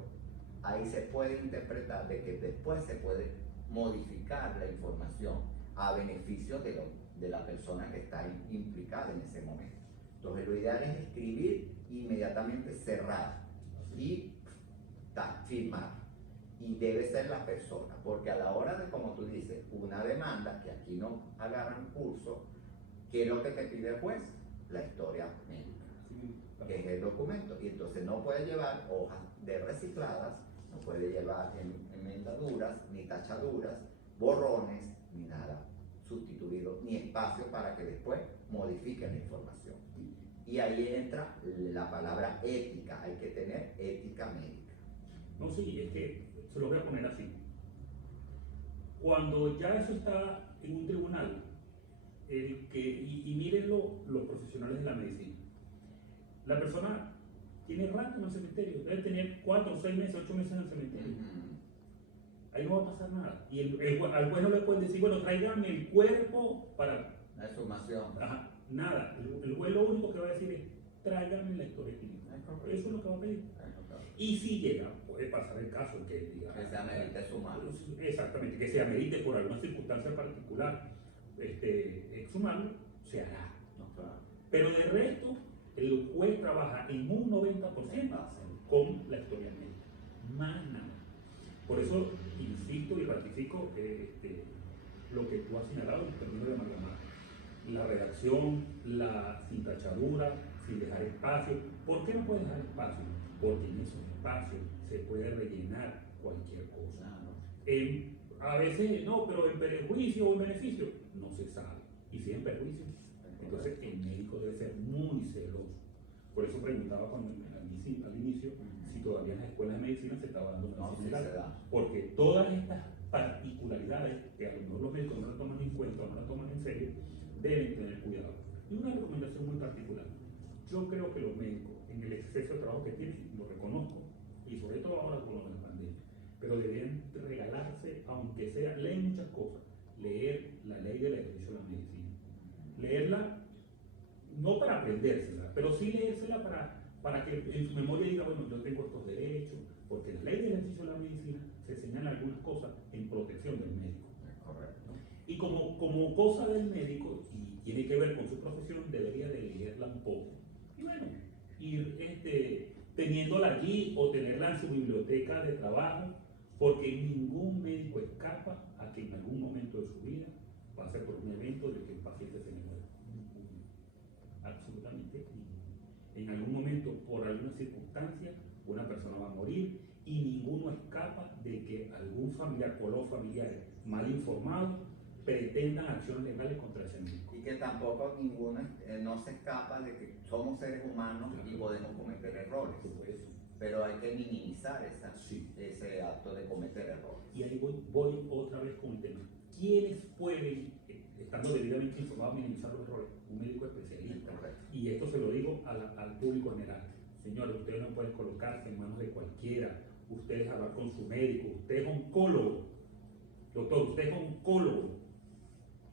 ahí se puede interpretar de que después se puede modificar la información a beneficio de la persona que está implicada en ese momento. Entonces lo ideal es escribir inmediatamente cerrar y firmar. Y debe ser la persona, porque a la hora de, como tú dices, una demanda, que aquí no agarran curso, ¿qué es lo que te pide el juez? La historia médica, que es el documento. Y entonces no puede llevar hojas de recicladas, no puede llevar enmendaduras, ni tachaduras, borrones, ni nada sustituido, ni espacio para que después modifiquen la información. Y ahí entra la palabra ética, hay que tener ética médica. No, sí, es que se lo voy a poner así. Cuando ya eso está en un tribunal, y mírenlo los profesionales de la medicina, la persona tiene rato en el cementerio, debe tener 4, 6 meses, 8 meses en el cementerio. Ahí no va a pasar nada. Y al juez no le pueden decir, bueno, tráigame el cuerpo para... La exhumación. Ajá, nada. El juez lo único que va a decir es, tráigame la historia clínica. Eso es lo que va a pedir. Y si llega, puede pasar el caso que diga, Que se amerite sumarlo. exactamente, que se amerite por alguna circunstancia particular exhumarlo, se hará. No, claro. Pero de resto, el juez trabaja en un 90% con la historia médica, más nada. Por eso insisto y ratifico lo que tú has señalado en términos de amalgamar. La redacción, la sin tachadura, sin dejar espacio. ¿Por qué no puedes dejar espacio? Porque en esos espacios se puede rellenar cualquier cosa. A veces, no, pero en perjuicio o en beneficio, no se sabe. Y si es en perjuicio, entonces el médico debe ser muy celoso. Por eso preguntaba al inicio si todavía en las escuelas de medicina se estaba dando medicina legal. Porque todas estas particularidades que a lo mejor los médicos no las toman en cuenta o no las toman en serio, deben tener cuidado. Y una recomendación muy particular. Yo creo que los médicos, en el exceso de trabajo que tienen, lo reconozco, y sobre todo ahora con lo de la pandemia, pero deberían regalarse, aunque sea, leer muchas cosas, leer la ley del ejercicio de la medicina. Leerla, no para aprendérsela, pero sí leérsela para que en su memoria diga, bueno, yo tengo estos derechos, porque en la ley del ejercicio de la medicina se señalan algunas cosas en protección del médico. Correcto. ¿No? Y como cosa del médico, y tiene que ver con su profesión, debería de leerla un poco. Y bueno, ir teniéndola allí o tenerla en su biblioteca de trabajo, porque ningún médico escapa a que en algún momento de su vida pase por un evento de que el paciente se le muera. Absolutamente ninguno. En algún momento, por alguna circunstancia, una persona va a morir y ninguno escapa de que algún familiar o los familiares mal informados pretendan acciones legales contra ese médico. Y que tampoco ninguno no se escapa de que somos seres humanos y podemos cometer errores. Pero hay que minimizar ese acto de cometer errores. Y ahí voy otra vez con el tema. ¿Quiénes pueden, estando debidamente informados, minimizar los errores? Un médico especialista. Y esto se lo digo al público general. Señores, ustedes no pueden colocarse en manos de cualquiera. Ustedes hablar con su médico. Usted es oncólogo. Doctor, usted es oncólogo.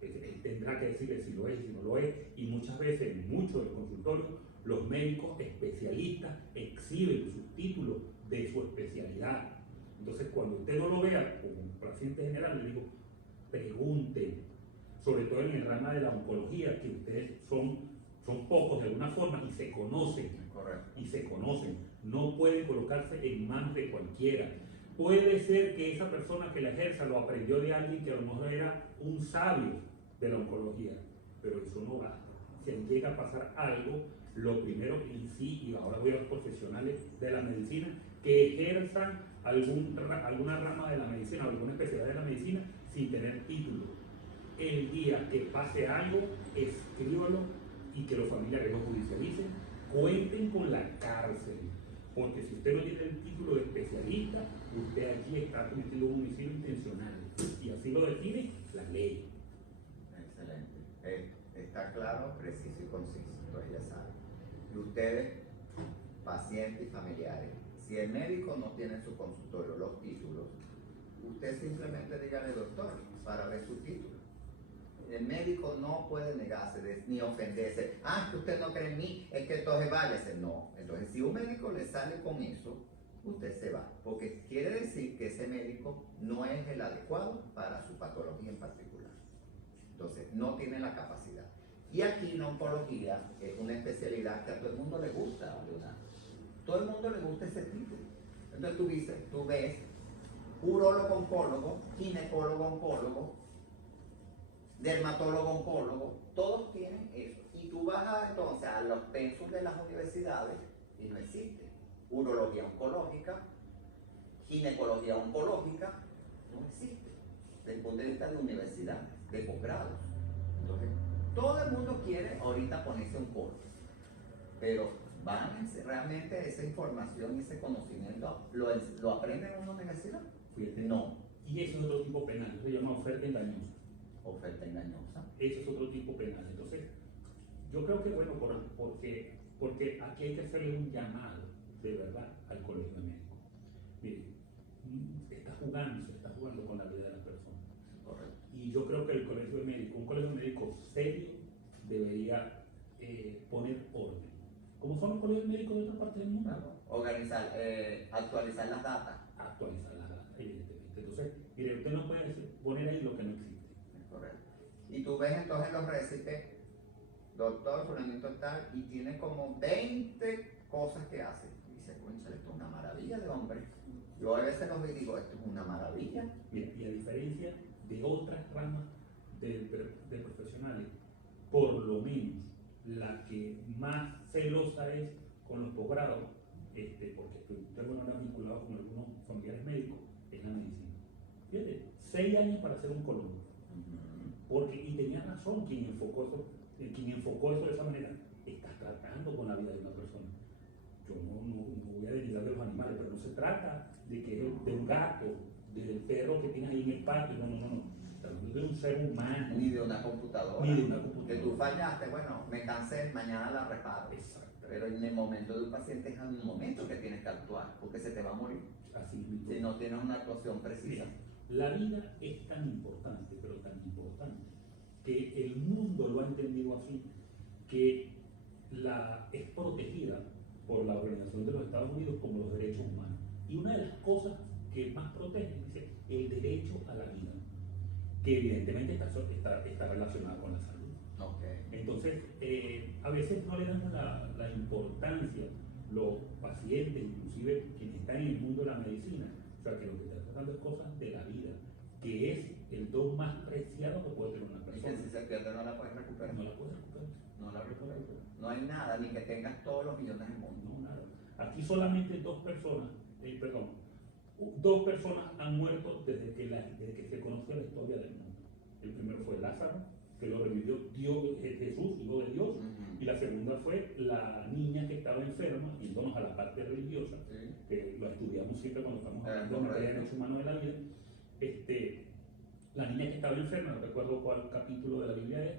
Él tendrá que decirle si lo es y si no lo es. Y muchas veces, en muchos de los consultorios, los médicos especialistas exhiben sus títulos de su especialidad. Entonces, cuando usted no lo vea como paciente general, le digo, pregunten, sobre todo en el rama de la oncología, que ustedes son pocos de alguna forma y se conocen. Correcto. Y se conocen. No pueden colocarse en manos de cualquiera. Puede ser que esa persona que la ejerza lo aprendió de alguien que a lo mejor era un sabio de la oncología, pero eso no basta. Si llega a pasar algo, lo primero en sí, y ahora voy a los profesionales de la medicina, que ejerzan alguna rama de la medicina o alguna especialidad de la medicina sin tener título. El día que pase algo, escríbalo y que los familiares lo judicialicen, cuenten con la cárcel. Porque si usted no tiene el título de especialista, usted aquí está cometiendo un homicidio intencional. Y así lo define la ley. Excelente. Está claro, preciso y conciso. Entonces ya saben. Y ustedes, pacientes y familiares, si el médico no tiene en su consultorio los títulos, usted simplemente dígale, doctor, para ver su título. El médico no puede negarse ni ofenderse. Ah, que usted no cree en mí, es que entonces váyase. No. Entonces, si un médico le sale con eso, usted se va. Porque quiere decir que ese médico no es el adecuado para su patología en particular. Entonces, no tiene la capacidad. Y aquí la oncología es una especialidad que a todo el mundo le gusta, Leonardo. Todo el mundo le gusta ese título. Entonces tú ves urólogo-oncólogo, ginecólogo-oncólogo, dermatólogo-oncólogo, todos tienen eso. Y tú vas entonces a los pensos de las universidades y no existe. Urología oncológica, ginecología oncológica, no existe. Desde el punto de vista de universidades, de posgrados. Entonces, todo el mundo quiere ahorita ponerse un curso, pero realmente esa información y ese conocimiento lo aprenden en una universidad. No. Y eso es otro tipo penal, eso se llama oferta engañosa. Oferta engañosa. Eso es otro tipo penal. Entonces, yo creo que bueno, porque aquí hay que hacerle un llamado de verdad al colegio de médicos. Mire, se está jugando con la vida de las personas. Correcto. Y yo creo que el colegio de médicos, un colegio de médicos serio, debería poner orden. Como son los colegios médicos de otra parte del mundo. Claro. actualizar las datas. Actualizar las datas, evidentemente. Entonces, mire, usted no puede poner ahí lo que no existe. Es correcto. Y tú ves entonces los recipes, doctor, fulanito tal, y tiene como 20 cosas que hace. Y dice, concha, esto es una maravilla de hombre. Yo a veces los veo y digo, esto es una maravilla. Mira, y a diferencia de otras ramas de profesionales, por lo menos la que más celosa es con los posgrados, porque tengo una vinculado con algunos familiares médicos, es la medicina. Fíjate, 6 años para ser oncólogo. Porque, y tenía razón quien enfocó eso de esa manera, estás tratando con la vida de una persona. Yo no voy a denigrar de los animales, pero no se trata de un gato, del perro que tienes ahí en el patio, no. Estamos de un ser humano. Ni de una computadora. Ni de una computadora. Que tú fallaste, bueno, me cansé, mañana la reparo. Exacto. Pero en el momento de un paciente es en el momento que tienes que actuar, porque se te va a morir. Así mismo. Si no tienes una actuación precisa. Mira, la vida es tan importante, pero tan importante, que el mundo lo ha entendido así, que es protegida por la Organización de los Estados Unidos como los derechos humanos. Y una de las cosas que más protege dice el derecho a la vida, que evidentemente está relacionada con la salud. Okay. Entonces, a veces no le damos la importancia los pacientes, inclusive quienes están en el mundo de la medicina, o sea, que lo que está tratando es cosas de la vida, que es el don más preciado que puede tener una Y persona. que si se pierde no la puedes recuperar. No la puedes recuperar. No la recuperas. No hay nada, ni que tengas todos los millones del mundo. No, nada. Aquí solamente dos personas han muerto desde que se conoce la historia del mundo. El primero fue Lázaro, que lo revivió Jesús, hijo de Dios, y la segunda fue la niña que estaba enferma, yéndonos a la parte religiosa, que lo estudiamos siempre cuando estamos hablando de materia de derechos humanos de la vida. La niña que estaba enferma, no recuerdo cuál capítulo de la Biblia es,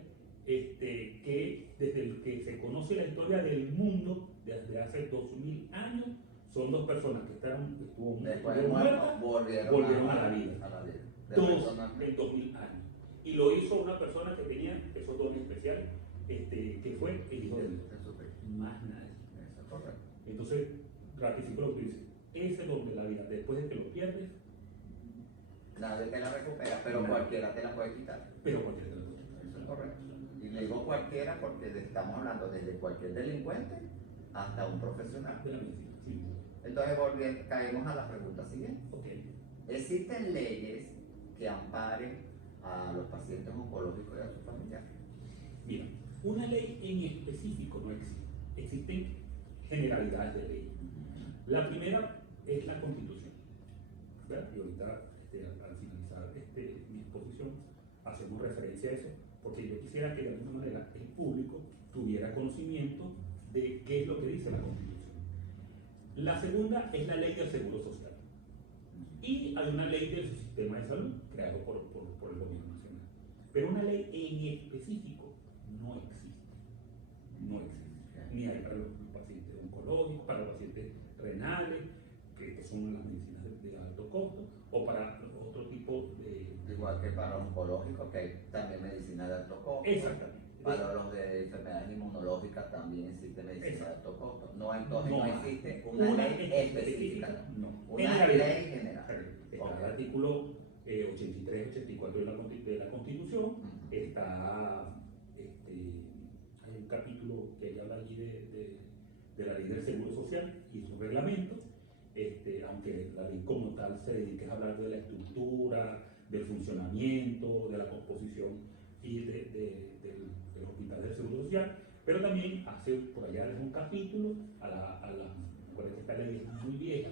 que desde el que se conoce la historia del mundo, desde hace 2000 años, son dos personas que estuvo muertas, volvieron a la vida. En 2000 años. Y lo hizo una persona que tenía esos dones especiales, que fue el Hijo de Dios. Más nadie. Entonces, ratifico lo que dice. Ese don de la vida, después de que lo pierdes, nadie te la recupera, pero nadie. Cualquiera te la puede quitar. Pero cualquiera te la puede quitar. Eso es correcto. Y le digo cualquiera porque estamos hablando desde cualquier delincuente hasta un profesional. De la medicina, sí. Entonces, caemos a la pregunta siguiente. Okay. ¿Existen leyes que amparen a los pacientes oncológicos y a sus familiares? Mira, una ley en específico no existe. Existen generalidades de ley. La primera es la Constitución, ¿verdad? Y ahorita, al finalizar mi exposición, hacemos referencia a eso, porque yo quisiera que de alguna manera el público tuviera conocimiento de qué es lo que dice la Constitución. La segunda es la Ley del Seguro Social. Y hay una ley del sistema de salud, creado por el gobierno nacional. Pero una ley en específico no existe. No existe. Ni hay para los pacientes oncológicos, para los pacientes renales, que son las medicinas de alto costo, o para otro tipo de... Igual que para oncológicos, que hay también medicina de alto costo. Exactamente. Para los de enfermedades inmunológicas también existe medicina de alto costo. Entonces no existe una ley específica. No. Una ley general. Está el artículo 83, 84 de la Constitución. Está hay un capítulo que habla allí de la ley del Seguro Social y su reglamento. Aunque la ley como tal se dedica a hablar de la estructura, del funcionamiento, de la composición y del Hospital del Seguro Social, pero también hace por allá un capítulo recuerden que esta ley es muy vieja,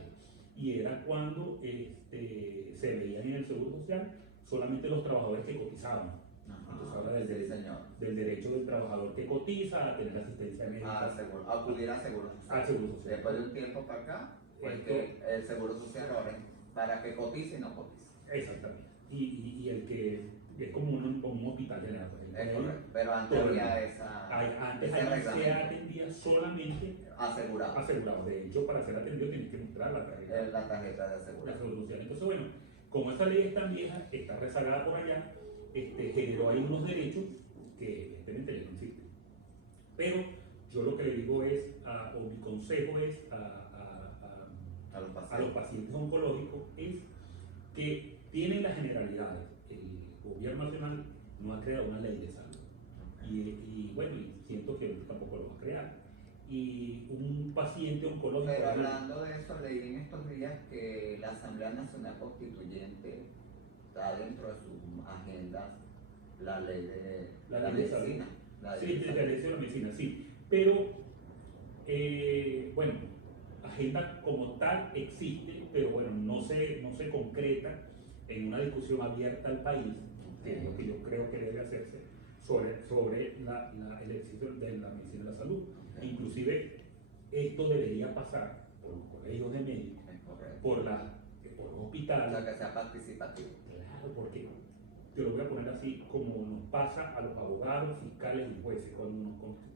y era cuando se veían en el Seguro Social solamente los trabajadores que cotizaban. Entonces habla del derecho del trabajador que cotiza a tener asistencia médica. A acudir a Seguro Social. Después de un tiempo para acá, porque el Seguro Social ahora es para que cotice y no cotice. Exactamente. Y el que es como un hospital general. Pero antes había antes se atendía solamente asegurado. De hecho, para ser atendido tienes que mostrar la tarjeta de asegurado. Entonces, bueno, como esta ley es tan vieja, está rezagada por allá, generó ahí unos derechos que evidentemente ya no existen. Pero yo lo que le digo es, o mi consejo es a a los a los pacientes. pacientes oncológicos es que tienen las generalidades. El gobierno nacional no ha creado una ley de salud. Y bueno, y siento que tampoco lo va a crear. Y un paciente oncológico... Pero hablando de eso, leí en estos días que la Asamblea Nacional Constituyente está dentro de sus agendas la ley de La la ley de medicina. La Sí, ley de de la salud. ley de la medicina, sí. Pero, bueno, agenda como tal existe, pero bueno, no se concreta en una discusión abierta al país, que es lo que yo creo que debe hacerse sobre el ejercicio de la medicina de la salud. Ok. Inclusive, esto debería pasar por los colegios de médicos, Es correcto. por los O hospitales. sea, que sea participativo. Claro, porque te lo voy a poner así, como nos pasa a los abogados, fiscales y jueces,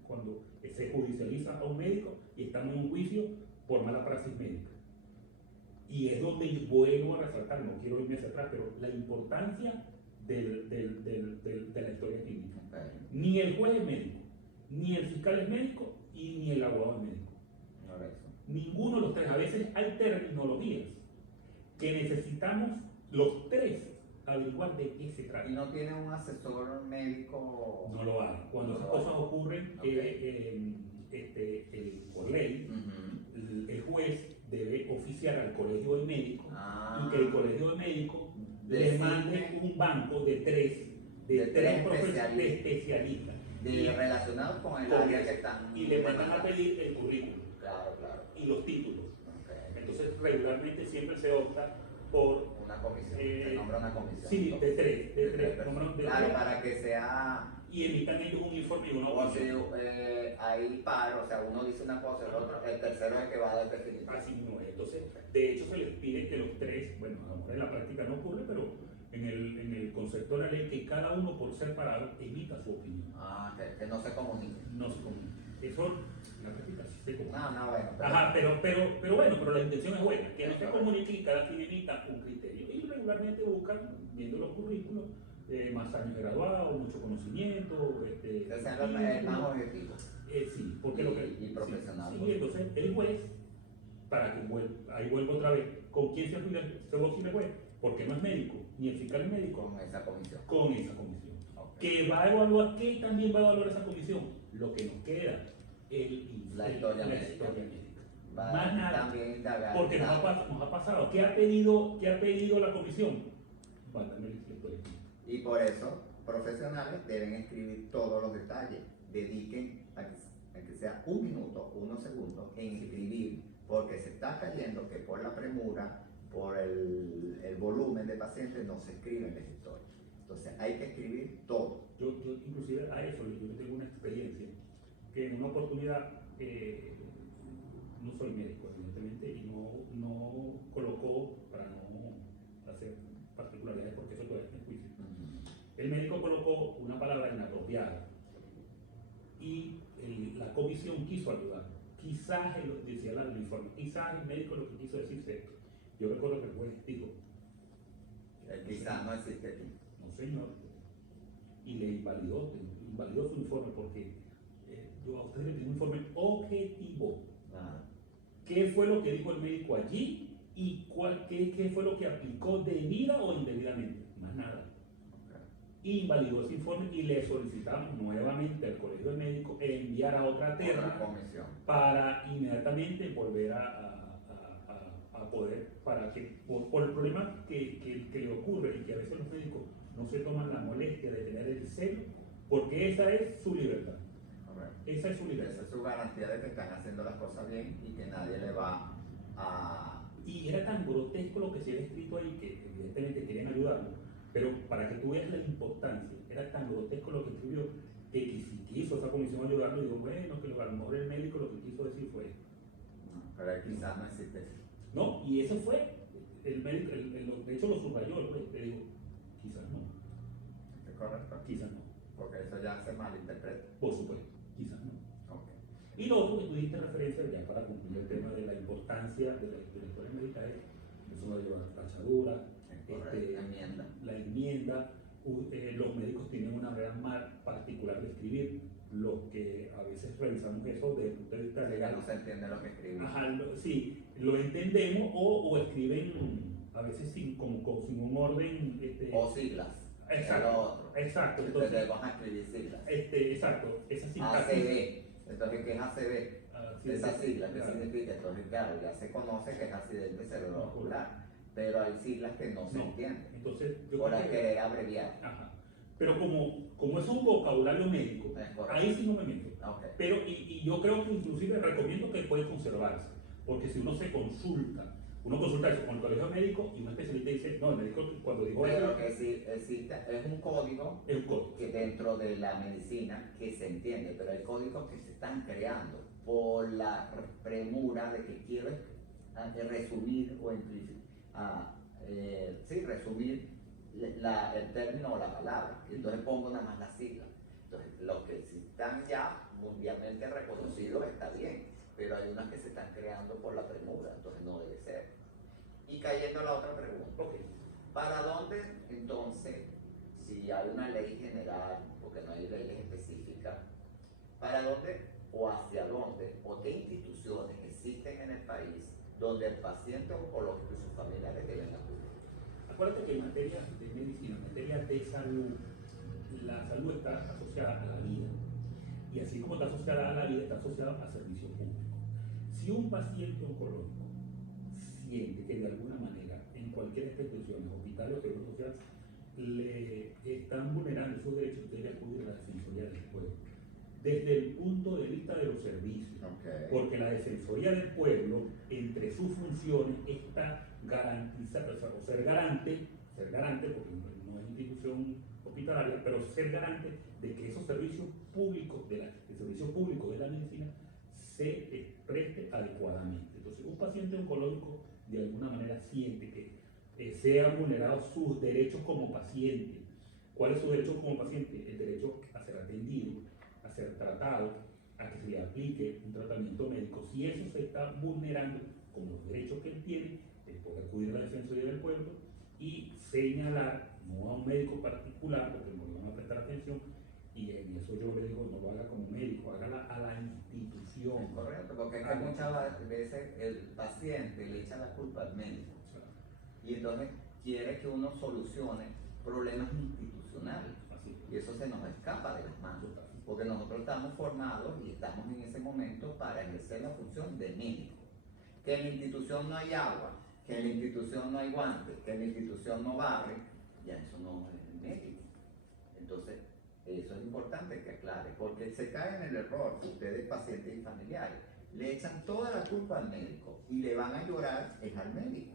cuando se judicializa a un médico y estamos en un juicio por mala praxis médica. Y es donde yo vuelvo a resaltar, no quiero irme hacia atrás, pero la importancia de la historia clínica. Ok. Ni el juez es médico, ni el fiscal es médico y ni el abogado es médico. Correcto. Ninguno de los tres. A veces hay terminologías que necesitamos los tres averiguar de qué se trata. Y no tiene un asesor médico. No lo hay. Cuando No esas lo hay. cosas ocurren, Ok. por ley, Ujú. el juez debe oficiar al colegio de médicos Ah. y que el colegio de médicos le Designe mande un banco de tres de tres especialistas. relacionados con el Con área eso. que están. Y le mandan a pedir el currículum Claro, claro. y los títulos. Ok. Entonces, regularmente siempre se opta por... Una comisión. Se nombra una comisión. Sí, de tres. personas. Número de Claro, tres. para que sea. Y emitan ellos un informe y una O si opinión. hay paro, o sea, uno dice una cosa, el tercero es el que va a definir. Así no es. Entonces, de hecho, se les pide que los tres, bueno, a lo mejor en la práctica no ocurre, pero en el concepto de la ley, que cada uno por separado emita su opinión. Ah, que no se comunique. No se comunica. Eso, en la práctica sí se comunica. No, bueno. Ajá, pero bueno, pero la intención es buena, que no se comunique y cada quien emita un criterio. Y regularmente buscan, viendo los currículos, más años de graduado, mucho conocimiento, Que sea el más objetivo. sí, porque lo que... Y profesional. Sí, entonces el juez, para que ahí vuelvo otra vez, ¿con quién se opina el juez? Porque no es médico, ni el fiscal es médico, Con esa comisión. con esa comisión. Ok. Que va a evaluar, ¿qué también va a evaluar esa comisión? Lo que nos queda, La historia la médica. historia médica. Va Más nada. también indagar. Porque nos ha pasado. ¿Qué ha pedido la comisión? Mándame la historia médica. Y por eso, profesionales deben escribir todos los detalles. Dediquen a que sea un minuto, unos segundos en escribir, porque se está cayendo que por la premura, por el volumen de pacientes, no se escriben las historias. Entonces hay que escribir todo. Yo inclusive a eso, yo tengo una experiencia que en una oportunidad, no soy médico evidentemente, y no colocó, para no hacer particularidades porque eso todavía está en juicio, el médico colocó una palabra inapropiada y la comisión quiso ayudar. Quizás, decía el informe, quizás el médico lo que quiso decir es esto. Yo recuerdo que el juez dijo, Quizás no existe aquí. no señor, y le invalidó su informe porque yo a ustedes les pido un informe objetivo. Ah, ¿Qué fue lo que dijo el médico allí y qué fue lo que aplicó debida o indebidamente? Más nada. ok. Invalidó ese informe y le solicitamos nuevamente al colegio de médicos enviar a otra Otra terna comisión. para inmediatamente volver a poder, para que por el problema que le ocurre y que a veces los médicos no se toman la molestia de tener el celo, porque esa es su libertad. Correcto. Esa es su Esa libertad. es su garantía de que están haciendo las cosas bien y que nadie le va a. Y era tan grotesco lo que se había escrito ahí que evidentemente querían ayudarlo, pero para que tú veas la importancia, era tan grotesco lo que escribió que si quiso esa comisión ayudarlo, digo, bueno, que a lo mejor el médico lo que quiso decir fue esto. Pero quizás no existe eso. No, y eso fue, el médico, de hecho lo subrayó, el juez, le digo, quizás no, ¿Es correcto? quizás no, Porque eso ya se malinterpreta. por supuesto, quizás no. Ok. Y lo otro que tú diste referencia, ya para concluir el tema de la importancia de la historia médica, es eso de la tachadura, Es correcto. Enmienda. la enmienda, los médicos tienen una manera más particular de escribir, los que a veces revisamos eso desde el punto de vista Ya legal. no se entiende lo que escribí. Ajá, sí, lo entendemos o escriben a veces sin un orden. O siglas. Exacto, Es lo otro. exacto. Entonces vamos a escribir siglas. Exacto, esa sintaxis. ACB. Entonces, ¿qué es ACB? Sí, Esa sí, sigla, ¿qué claro. significa? Entonces, claro, ya se conoce que es accidente cerebrovascular, pero hay siglas que no se entienden. Entonces, yo Por creo las que- querer abreviar. Ajá. Pero como es un vocabulario médico, Es correcto. ahí sí no me meto. Ok. Pero, y yo creo que inclusive recomiendo que puede conservarse, porque si uno se consulta, uno consulta eso con el colegio médico y un especialista dice, no, el médico cuando dijo Pero eso, que sí existe, es un código es un código. que dentro de la medicina que se entiende, pero hay códigos que se están creando por la premura de que quiero resumir o resumir el término o la palabra. Y entonces pongo nada más la sigla. Entonces, los que sí están ya mundialmente reconocidos está bien, pero hay unas que se están creando por la premura, entonces no debe ser. Y cayendo a la otra pregunta. Ok. ¿Para dónde entonces, si hay una ley general, porque no hay leyes específicas, para dónde o hacia dónde o qué instituciones existen en el país donde el paciente oncológico y sus familiares deben acudir? Acuérdate que en materia de medicina, en materia de salud, la salud está asociada a la vida. Y así como está asociada a la vida, está asociada a servicio público. Si un paciente oncológico siente que de alguna manera en cualquier institución, hospital o seguro social, le están vulnerando sus derechos, debe acudir a la Defensoría del Pueblo. Desde el punto de vista de los servicios, porque la Defensoría del Pueblo, entre sus funciones, está garantizada, o sea, ser garante, porque no es institución hospitalaria, pero ser garante de que esos servicios públicos, el servicio público de la medicina, se preste adecuadamente. Entonces, un paciente oncológico de alguna manera siente que sean vulnerados sus derechos como paciente. ¿Cuál es su derecho como paciente? El derecho a ser atendido, a ser tratado, a que se le aplique un tratamiento médico. Si eso se está vulnerando como los derechos que él tiene, él puede acudir a la Defensoría del Pueblo y señalar, no a un médico particular, porque no le van a prestar atención, y en eso yo le digo, no lo haga como médico, hágala a la institución. Correcto, porque es que muchas veces el paciente le echa la culpa al médico y entonces quiere que uno solucione problemas institucionales y eso se nos escapa de las manos, porque nosotros estamos formados y estamos en ese momento para ejercer la función de médico. Que en la institución no hay agua, que en la institución no hay guantes, que en la institución no barre, ya eso no es médico. Entonces, eso es importante que aclare, porque se cae en el error, ustedes pacientes y familiares, le echan toda la culpa al médico y le van a llorar es al médico,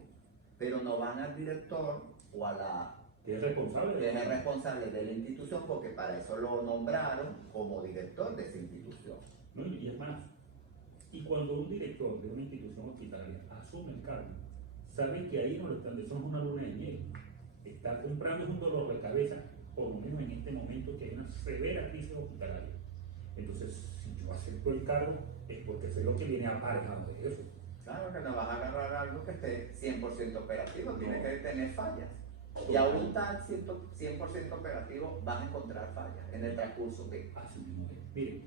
pero no van al director o a la Que es responsable. que es el responsable de la institución, porque para eso lo nombraron como director de esa institución. ¿No? Y es más, y cuando un director de una institución hospitalaria asume el cargo, sabe que ahí no lo están, eso no es una luna de miel, está comprando un dolor de cabeza, por lo menos en este momento que hay una severa crisis hospitalaria. Entonces, si yo acepto el cargo, es porque sé lo que viene aparejado de eso. Claro que no vas a agarrar algo que esté 100% operativo, tiene No. que tener fallas. Y aún tal 100% operativo vas a encontrar fallas en el transcurso de... Así mismo es. Miren,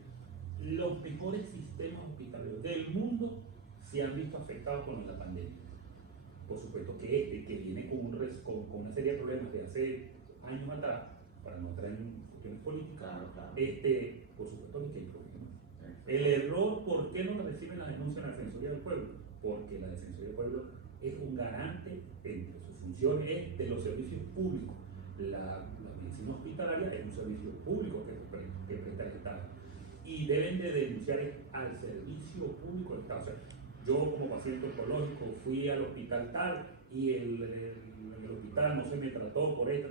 los mejores sistemas hospitalarios del mundo se han visto afectados con la pandemia. Por supuesto que que viene con una serie de problemas de hace años atrás, para no entrar en cuestiones políticas, Claro. por supuesto que hay problemas. El error, ¿por qué no reciben la denuncia en la Defensoría del Pueblo? Porque la Defensoría del Pueblo es un garante entre sus funciones es de los servicios públicos. La medicina hospitalaria es un servicio público que presta el Estado. Y deben de denunciar al servicio público del Estado. O sea, yo como paciente oncológico fui al hospital tal y el hospital no se me trató por esta,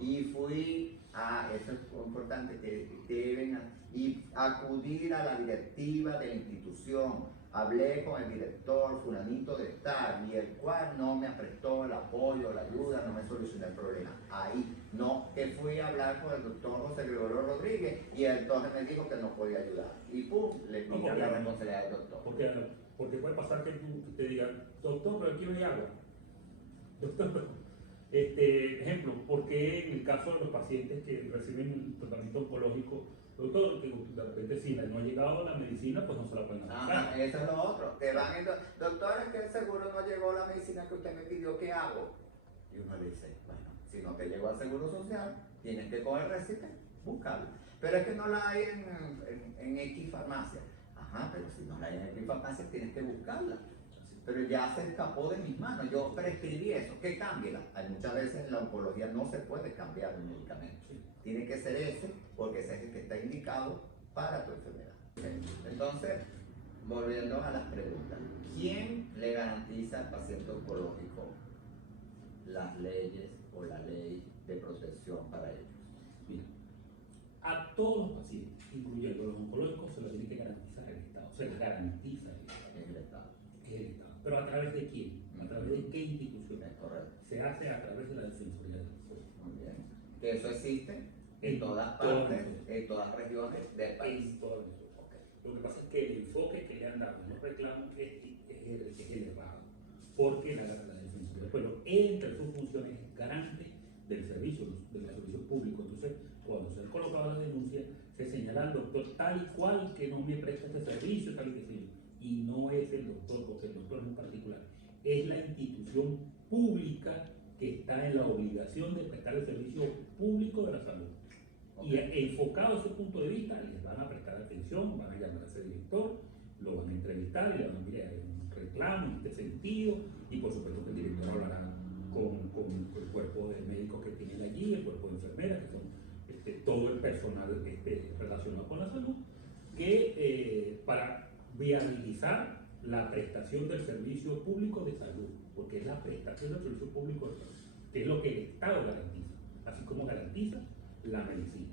Y fui a, eso es importante, que deben acudir a la directiva de la institución. Hablé con el director fulanito de tal y el cual no me prestó el apoyo, la ayuda, no me solucionó el problema. Ahí, no, que fui a hablar con el doctor José Gregorio Rodríguez y entonces me dijo que no podía ayudar. Y pum, le pica la responsabilidad del doctor. Porque puede pasar que tú te digas, doctor, pero aquí no hay agua. Doctor, pero, ejemplo, porque en el caso de los pacientes que reciben el tratamiento oncológico Doctor, que de repente si no ha llegado la medicina, pues no se la pueden aplicar. Ajá, eso es lo otro. Te van doctor, es que el seguro no llegó la medicina que usted me pidió, ¿qué hago? Y uno le dice, bueno, si no te llegó al seguro social, tienes que coger receta, buscarla. Pero es que no la hay en X farmacia. Ajá, pero si no la hay en X farmacia, tienes que buscarla. Pero ya se escapó de mis manos. Yo prescribí eso. ¿Qué cámbiala? Hay muchas veces en la oncología no se puede cambiar un medicamento. Tiene que ser ese, porque ese es el que está indicado para tu enfermedad. Entonces, volviendo a las preguntas, ¿quién le garantiza al paciente oncológico las leyes o la ley de protección para ellos? Mira, a todos los pacientes, incluyendo los oncológicos, se lo tiene que garantizar el Estado. Se les garantiza En el Estado. el Estado. ¿Pero a través de quién? ¿A través de qué institución? Es correcto. Se hace a través de la Defensoría del Pueblo. Muy bien. Que eso existe en En todas todas partes, en todas regiones del país. En todas las regiones. Lo que pasa es que el enfoque que le han dado en los reclamos es elevado, porque la Defensoría del Pueblo, entre sus funciones, es garante del servicio público. Entonces, cuando se ha colocado la denuncia, se señala al doctor tal y cual que no me presta este servicio, tal y que sea. Y no es el doctor, porque el doctor en particular es la institución pública que está en la obligación de prestar el servicio público de la salud. Y enfocado a ese punto de vista, les van a prestar atención, van a llamar a ese director, lo van a entrevistar y le van a enviar un reclamo en este sentido, y por supuesto que el director hablará con el cuerpo de médicos que tienen allí, el cuerpo de enfermeras, que son todo el personal relacionado con la salud, que para viabilizar la prestación del servicio público de salud, porque es la prestación del servicio público de salud, que es lo que el Estado garantiza, así como garantiza la medicina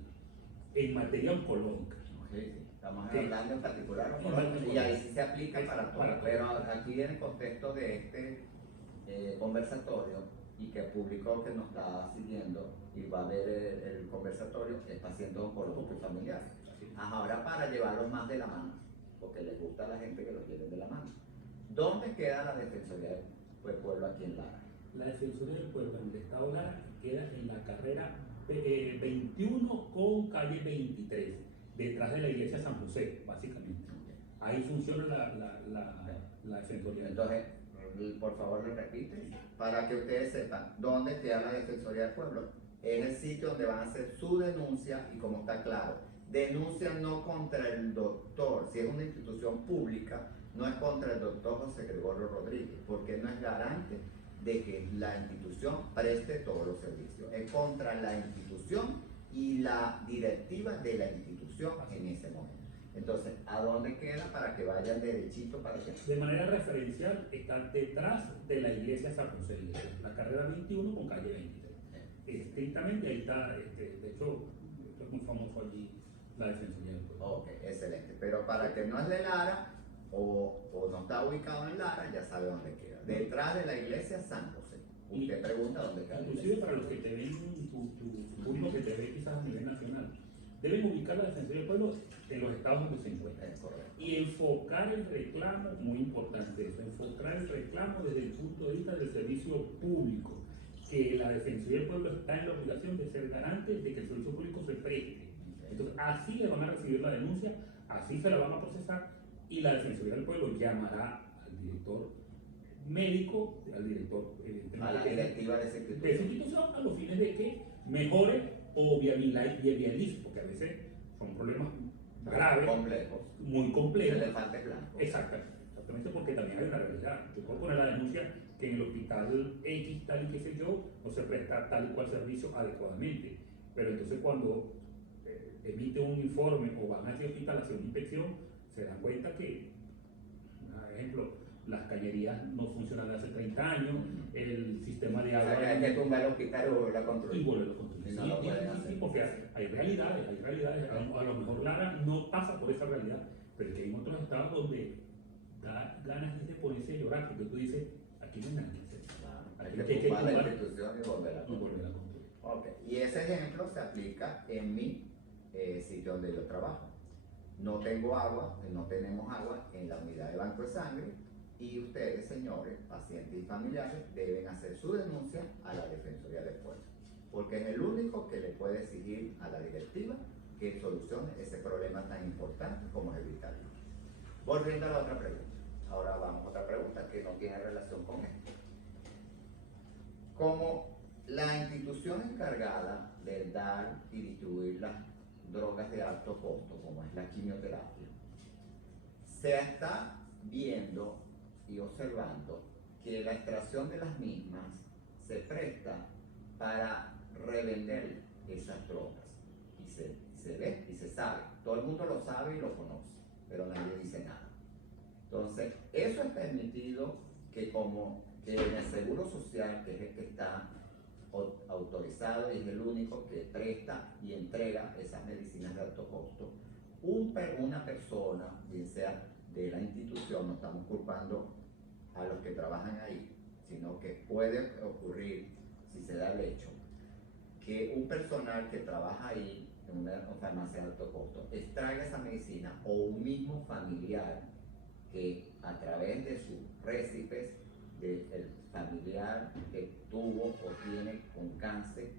en materia oncológica. Sí, estamos Sí. hablando en particular oncológico, y ahí sí se aplica para todo. Pero aquí en el contexto de este conversatorio, y que el público que nos está siguiendo y va a ver el conversatorio es pacientes oncológicos y familiares. Ahora, para llevarlos más de la mano, porque les gusta a la gente que los lleven de la mano. ¿Dónde queda la Defensoría del Pueblo aquí en Lara? La Defensoría del Pueblo en el Estado Lara queda en la carrera 21 con calle 23, detrás de la iglesia San José, básicamente. Ahí funciona la Defensoría. Entonces, por favor, lo repite, para que ustedes sepan dónde queda la Defensoría del Pueblo. Es el sitio donde van a hacer su denuncia, y como está claro, denuncia no contra el doctor. Si es una institución pública, no es contra el doctor José Gregorio Rodríguez, porque no es garante de que la institución preste todos los servicios. Es contra la institución y la directiva de la institución en ese momento. Entonces, ¿a dónde queda para que vayan derechito para allá? De manera referencial, está detrás de la iglesia San José, la carrera 21 con calle 23. Estrictamente ahí está, de hecho, es muy famoso allí la Defensoría del Pueblo. Ok, excelente. Pero para que no es de Lara o no está ubicado en Lara, ya sabe dónde queda. Detrás de la iglesia San José. Usted pregunta dónde queda. Inclusive para los que te ven, tu público que te ve quizás a nivel nacional, deben ubicar la Defensoría del Pueblo en los estados donde se encuentran. Es correcto. Y enfocar el reclamo, muy importante eso, enfocar el reclamo desde el punto de vista del servicio público, que la Defensoría del Pueblo está en la obligación de ser garante de que el servicio público se preste. Entonces, así le van a recibir la denuncia, así se la van a procesar, y la Defensoría del Pueblo llamará al director médico, al director A la directiva de esa de esa institución. institución, a los fines de que mejore o viabilice, porque a veces son problemas graves, Complejos. muy complejos. Elefantes blancos. Exactamente, porque también hay una realidad. Yo puedo poner la denuncia que en el hospital X, tal y qué sé yo, no se presta tal y cual servicio adecuadamente. Pero entonces cuando emite un informe o van a ese hospital a hacer una inspección, se dan cuenta que, por ejemplo, las cañerías no funcionan desde hace 30 años, el sistema de O agua... sea, que hay que tumbar el hospital y volver a construir. Y volverlo a construir. Y no lo pueden hacer. Sí, porque hay realidades. A lo mejor Lara no pasa por esa realidad, pero es que hay otros estados donde da ganas de ponerse a llorar, porque tú dices, aquí no hay nada que hacer. Hay Aquí que hay que tumbar la tumbar institución y volver a y construir. volver a construir. Ok, y ese ejemplo se aplica en mi sitio donde yo trabajo. No tengo agua, no tenemos agua en la unidad de banco de sangre, y ustedes, señores, pacientes y familiares, deben hacer su denuncia a la Defensoría del Pueblo, porque es el único que le puede exigir a la directiva que solucione ese problema tan importante como es el vital. Volviendo a la otra pregunta. Ahora vamos a otra pregunta que no tiene relación con esto. Como la institución encargada de dar y distribuir las drogas de alto costo, como es la quimioterapia, se está viendo y observando que la extracción de las mismas se presta para revender esas drogas. Y se ve y se sabe. Todo el mundo lo sabe y lo conoce, pero nadie dice nada. Entonces, eso es permitido que como que en el Seguro Social, que es el que está autorizado y es el único que presta y entrega esas medicinas de alto costo, una persona, bien sea de la institución, no estamos culpando a los que trabajan ahí, sino que puede ocurrir, si se da el hecho, que un personal que trabaja ahí en una farmacia de alto costo extraiga esa medicina, o un mismo familiar que a través de sus récipes del familiar que tuvo o tiene con cáncer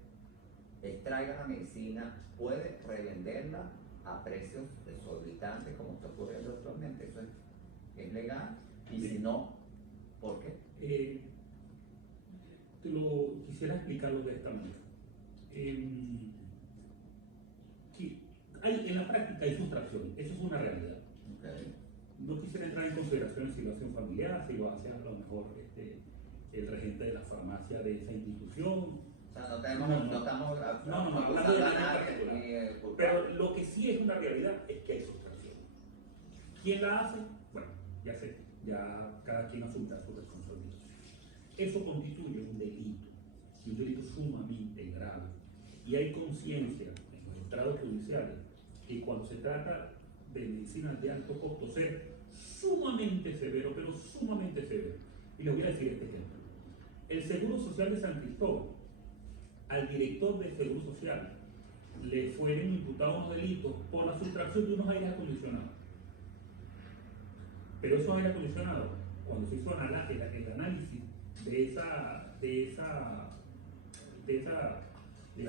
extraiga la medicina, puede revenderla a precios exorbitantes como está ocurriendo actualmente. Eso es legal, y si no, ¿por qué? Te lo quisiera explicarlo de esta manera. En la práctica hay sustracción, eso es una realidad. Okay. No quisiera entrar en consideración si lo hace un familiar, si lo hace a lo mejor el regente de la farmacia de esa institución. O sea, no estamos hablando de nadie. Pero lo que sí es una realidad es que hay sustracción. ¿Quién la hace? Bueno, ya cada quien asumirá su responsabilidad. Eso constituye un delito, y un delito sumamente grave. Y hay conciencia en los estrados judiciales que cuando se trata de medicinas de alto costo ser sumamente severo, pero sumamente severo. Y les voy a decir este ejemplo. El Seguro Social de San Cristóbal, al director del Seguro Social, le fueron imputados unos delitos por la sustracción de unos aires acondicionados. Pero esos aires acondicionados, cuando se hizo el análisis de esa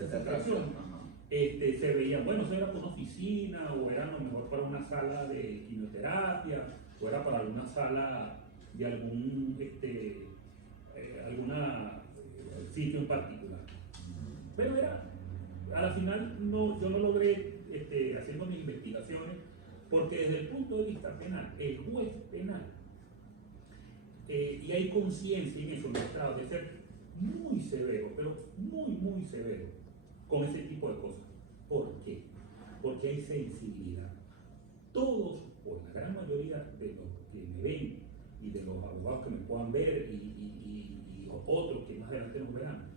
sustracción, se veían, bueno, eso era para una oficina, o era a lo mejor para una sala de quimioterapia, o era para alguna sala de algún sitio en particular. Pero a la final yo no logré, haciendo mis investigaciones, porque desde el punto de vista penal, el juez penal, y hay conciencia en eso, de ser muy severo, pero muy severo con ese tipo de cosas. ¿Por qué? Porque hay sensibilidad. Todos, o la gran mayoría de los que me ven y de los abogados que me puedan ver y otros que más adelante nos verán,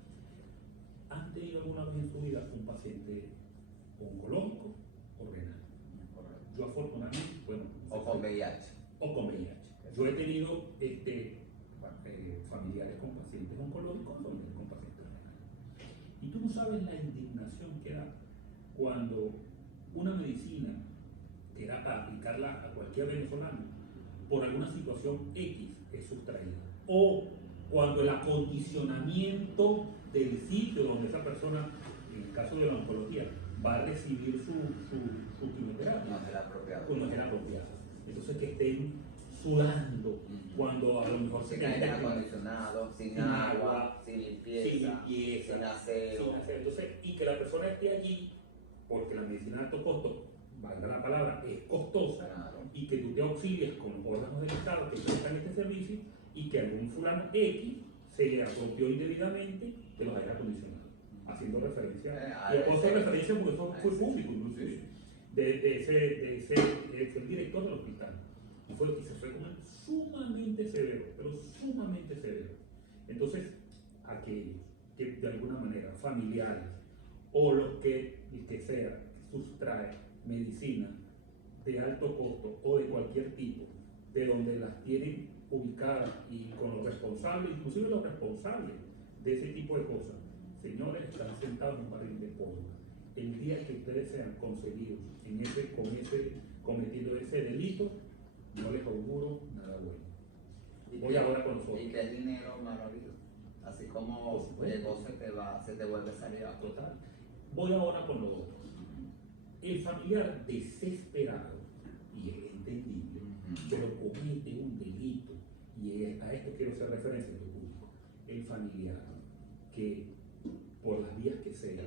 han tenido alguna vez en su vida un paciente oncológico o renal. Yo afortunadamente, bueno, o con VIH. O con VIH. Yo he tenido familiares con pacientes oncológicos, familiares con pacientes renales. Y tú no sabes la indignación que da cuando una medicina que era para aplicarla a cualquier venezolano, por alguna situación X es sustraída. O cuando el acondicionamiento del sitio donde esa persona, en el caso de la oncología, va a recibir su quimioterapia, no es el apropiado. Pues no es el apropiado. Entonces que estén sudando cuando a lo mejor sin aire acondicionado, sin agua, sin limpieza, sin aseo. Entonces, y que la persona esté allí porque la medicina de alto costo, valga la palabra, es costosa, claro, y que tú te auxilies con los órganos del Estado que prestan este servicio, y que algún fulano X se le apropió indebidamente de los aires acondicionados, haciendo referencia, yo puedo hacer referencia porque eso fue público, inclusive, fue el director del hospital, y se fue con él sumamente severo, pero sumamente severo. Entonces, aquellos que de alguna manera, familiares, o los que sea, sustrae medicina de alto costo o de cualquier tipo, de donde las tienen ubicadas y con los responsables, inclusive los responsables de ese tipo de cosas, señores, están sentados en un barril de pólvora. El día que ustedes sean concebidos cometiendo ese delito, no les auguro nada bueno. Voy ahora con nosotros. Y que el dinero mal habido, así como llegó, se te vuelve a salir a total. Voy ahora con los otros. El familiar desesperado, y es entendible, pero comete un delito, y a esto quiero hacer referencia en tu público. El familiar que, por las vías que sea,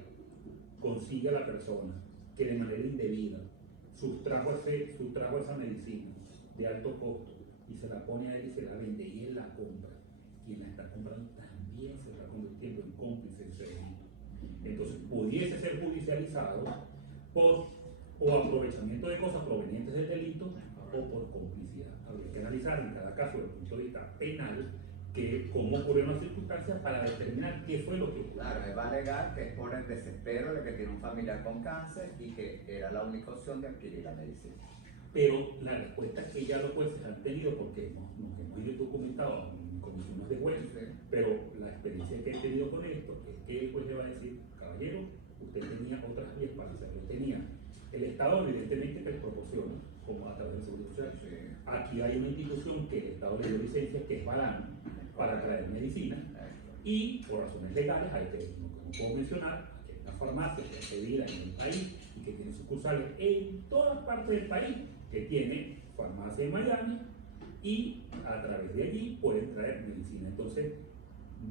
consigue a la persona que de manera indebida sustrajo esa medicina de alto costo y se la pone a él y se la vende y él la compra, quien la está comprando también se está convirtiendo en cómplice de ese delito. Entonces pudiese ser judicializado por o aprovechamiento de cosas provenientes del delito o por complicidad. Habría que analizar en cada caso desde el punto de vista penal cómo ocurrieron las circunstancias para determinar qué fue lo que ocurrió. Claro, él va a alegar que es por el desespero de que tiene un familiar con cáncer y que era la única opción de adquirir la medicina. Pero la respuesta que ya los jueces han tenido, porque nos hemos ido documentado en comisiones de jueces, pero la experiencia que he tenido con esto es que el juez le va a decir, caballero, usted tenía otras vías para hacerlo. Tenía el Estado, evidentemente, que les proporciona, como a través del Seguro Social. Sí. Aquí hay una institución que el Estado le dio licencia, que es Balan, para traer medicina, y por razones legales, hay que, no puedo mencionar, que hay una farmacia que es pedida en el país y que tiene sucursales en todas partes del país, que tiene farmacia en Miami, y a través de allí pueden traer medicina. Entonces,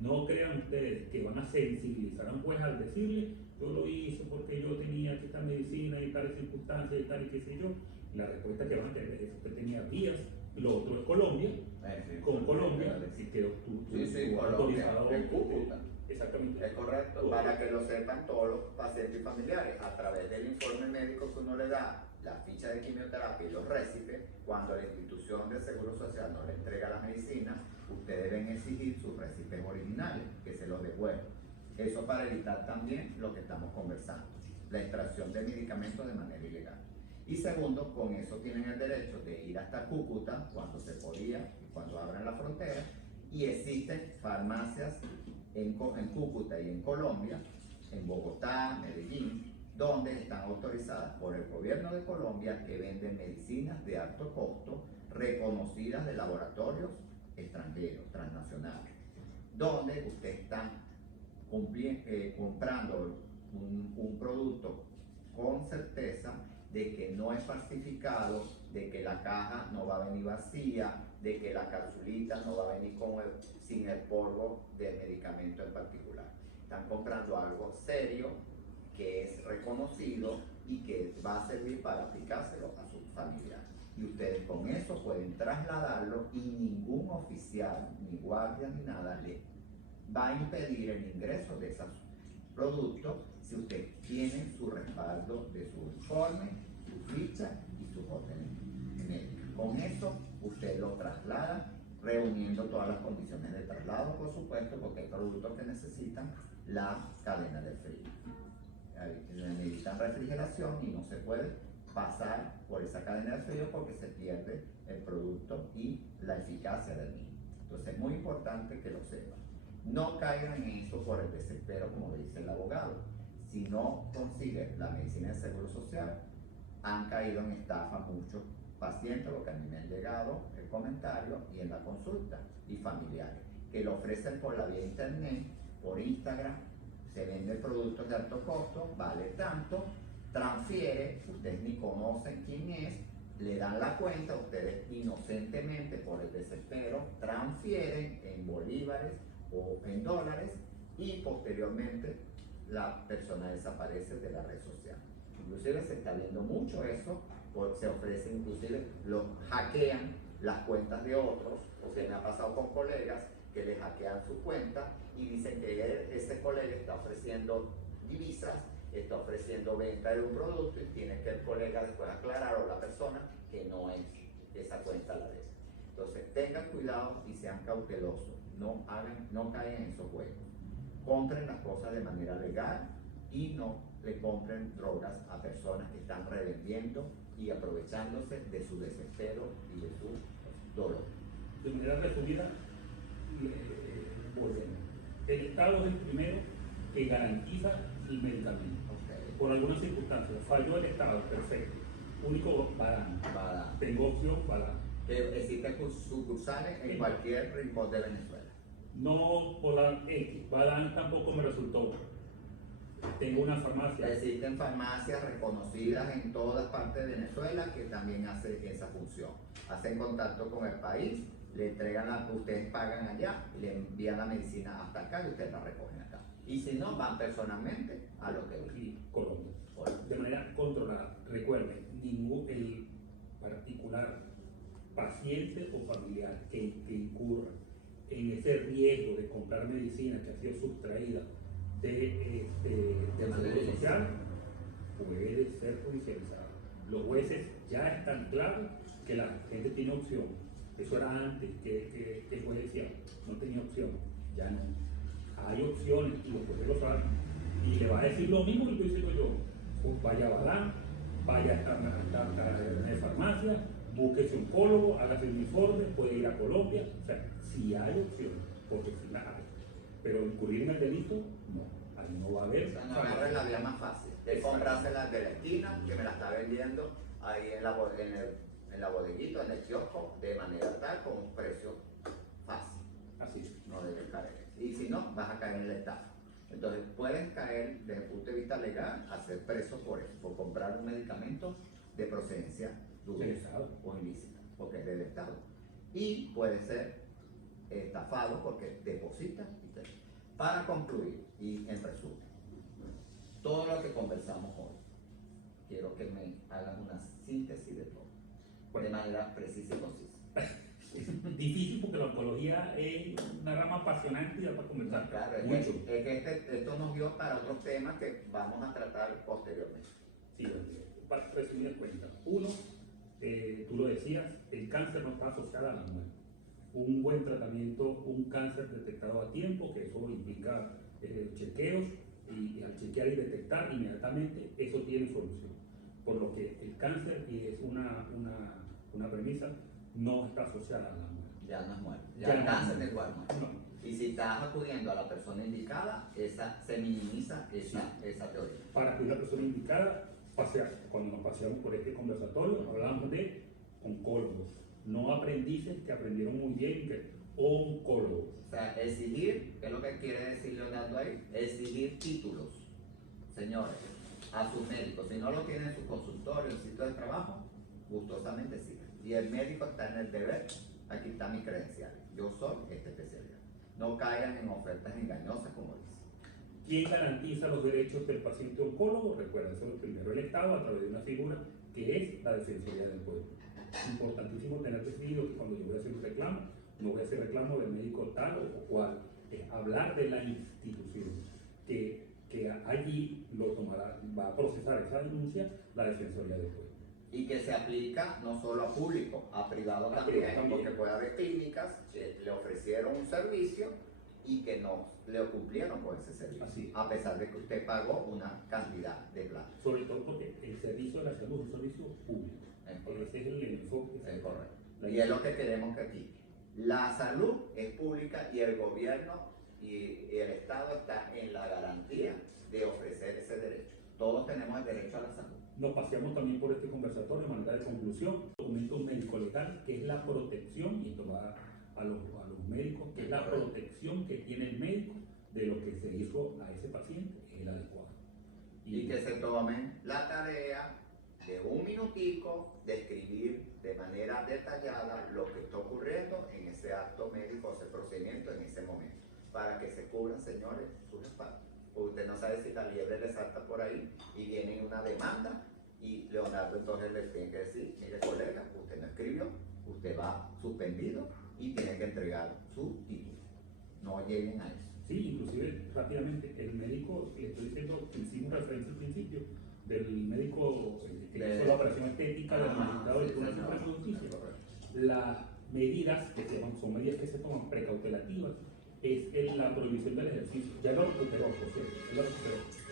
no crean ustedes que van a sensibilizar a un juez al decirle, yo lo hice porque yo tenía esta medicina y tales circunstancias y tal y qué sé yo. La respuesta que van a tener es que usted tenía vías. Lo otro es Colombia, con Colombia, si quedó autorizado en Cúcuta. Exactamente. Es correcto, para que lo sepan todos los pacientes y familiares, a través del informe médico que uno le da, la ficha de quimioterapia y los récipes, cuando la institución de Seguro Social no le entrega la medicina, ustedes deben exigir sus récipes originales, que se los devuelvan. Eso para evitar también lo que estamos conversando, la extracción de medicamentos de manera ilegal. Y segundo, con eso tienen el derecho de ir hasta Cúcuta, cuando se podía, cuando abran la frontera, y existen farmacias en Cúcuta y en Colombia, en Bogotá, Medellín, donde están autorizadas por el gobierno de Colombia, que venden medicinas de alto costo, reconocidas de laboratorios extranjeros, transnacionales, donde usted está comprando un producto con certeza de que no es falsificado, de que la caja no va a venir vacía, de que la capsulita no va a venir sin el polvo del medicamento en particular. Están comprando algo serio, que es reconocido y que va a servir para aplicárselo a sus familiares. Y ustedes con eso pueden trasladarlo y ningún oficial, ni guardia, ni nada le va a impedir el ingreso de esos productos si usted tiene su respaldo de su informe, su ficha y su orden médica. Con eso usted lo traslada, reuniendo todas las condiciones de traslado, por supuesto, porque hay productos que necesitan la cadena de frío. Necesitan refrigeración y no se puede pasar por esa cadena de frío porque se pierde el producto y la eficacia del mismo. Entonces es muy importante que lo sepan. No caigan en eso por el desespero, como le dice el abogado. Si no consiguen la medicina del Seguro Social, han caído en estafa muchos pacientes, porque a mí me han llegado el comentario y en la consulta, y familiares, que lo ofrecen por la vía internet, por Instagram, se venden productos de alto costo, vale tanto, transfiere, ustedes ni conocen quién es, le dan la cuenta, ustedes inocentemente por el desespero transfieren en bolívares o en dólares y posteriormente la persona desaparece de la red social. Inclusive se está viendo mucho eso, porque se ofrece, inclusive lo hackean las cuentas de otros, porque me ha pasado con colegas que le hackean su cuenta y dicen que ese colega está ofreciendo divisas, está ofreciendo venta de un producto y tiene que el colega después aclarar o la persona que no es esa cuenta la de él. Entonces tengan cuidado y sean cautelosos, no caigan en esos juegos. Compren las cosas de manera legal y no le compren drogas a personas que están revendiendo y aprovechándose de su desespero y de su dolor. De manera resumida, volvemos. El Estado es el primero que garantiza el medicamento. Okay. Por algunas circunstancias, falló el Estado, perfecto. Único Balan. Tengo opción Balan. Que existen sucursales en cualquier rincón de Venezuela. No por la X, Balan tampoco me resultó. tengo una farmacia. Existen farmacias reconocidas en todas partes de Venezuela que también hacen esa función. Hacen contacto con el país, le entregan la que ustedes pagan allá, le envían la medicina hasta acá y ustedes la recogen acá. Y si no, van personalmente a lo que Y Colombia. De manera controlada. Recuerden, el particular paciente o familiar que incurra en ese riesgo de comprar medicina que ha sido sustraída del Seguro Social puede ser judicializado. Los jueces ya están claros que la gente tiene opción. Eso era antes que el juez decía, no tenía opción, ya no. Hay opciones y los jueces lo saben. Y le va a decir lo mismo que estoy diciendo yo. Pues vaya a Badán, vaya a la farmacia, búsquese un oncólogo, hágase un informe, puede ir a Colombia. O sea, si hay opciones, porque si la hay. Pero incurrir en el delito, no. Ahí no va a haber. O sea, no agarren la vía más fácil. De comprárselas de la esquina, que me la está vendiendo ahí en la bodeguita, en el kiosco, de manera tal, con un precio fácil. Así. No debes caer. Y si no, vas a caer en el estafa. Entonces, puedes caer desde el punto de vista legal a ser preso por eso, por comprar un medicamento de procedencia dudosa o ilícita, porque es del Estado. Y puede ser estafado porque deposita y te... Para concluir, y en resumen, todo lo que conversamos hoy, quiero que me hagan una síntesis de todo, de manera precisa y concisa. Es difícil porque la oncología es una rama apasionante y da para conversar. Claro, mucho. Esto nos dio para otros temas que vamos a tratar posteriormente. Sí, para resumir cuentas. Uno, tú lo decías, el cáncer no está asociado a la muerte. Un buen tratamiento, un cáncer detectado a tiempo, que eso implica chequeos, y al chequear y detectar inmediatamente, eso tiene solución. Por lo que el cáncer, y es una premisa, no está asociada a la muerte. Ya no es muerte. Ya el cáncer no es igual muerte. No. Y si estás acudiendo a la persona indicada, se minimiza esa teoría. Para que una persona indicada, cuando nos paseamos por este conversatorio, hablábamos de oncólogos, no aprendices que aprendieron muy bien, oncólogos. O sea, exigir, ¿qué es lo que quiere decir Leonardo ahí? Exigir títulos, señores, a sus médicos. Si no lo tienen en su consultorio, en su sitio de trabajo, gustosamente sigan. Y el médico está en el deber, aquí está mi credencial, yo soy esta especialidad. No caigan en ofertas engañosas como dice. ¿Quién garantiza los derechos del paciente oncólogo? Recuerden, eso es primero el Estado a través de una figura que es la Defensoría del Pueblo. Importantísimo tener decidido que cuando yo voy a hacer un reclamo, no voy a hacer reclamo del médico tal o cual, es hablar de la institución que allí lo tomará, va a procesar esa denuncia la Defensoría del Pueblo. Y que se aplica no solo a público, a privado también, porque puede haber clínicas que le ofrecieron un servicio y que no le cumplieron con ese servicio, a pesar de que usted pagó una cantidad de plata. Sobre todo porque el servicio de la salud es un servicio público. Ese es el enfoque. Es correcto. Y es lo que queremos que aquí. La salud es pública y el gobierno y el Estado está en la garantía de ofrecer ese derecho. Todos tenemos el derecho a la salud. Nos paseamos también por este conversatorio de manera de conclusión, documento médico-legal, que es la protección, y esto va a los médicos, que es la protección que tiene el médico de lo que se hizo a ese paciente, es el adecuado. Y que se tomen la tarea de un minutico de escribir de manera detallada lo que está ocurriendo en ese acto médico, ese procedimiento en ese momento, para que se cubran, señores, sus espaldas. Usted no sabe si la liebre le salta por ahí y viene una demanda y Leonardo entonces le tiene que decir, mire colega, usted no escribió, usted va suspendido y tiene que entregar su título. No lleguen a eso. Sí, inclusive rápidamente, el médico, le estoy diciendo, hicimos referencia al principio, del médico que hizo la operación estética del magistrado del Tribunal Supremo de Justicia. Las medidas que son medidas que se toman precautelativas, es la prohibición del ejercicio. Ya lo recuperó, por cierto,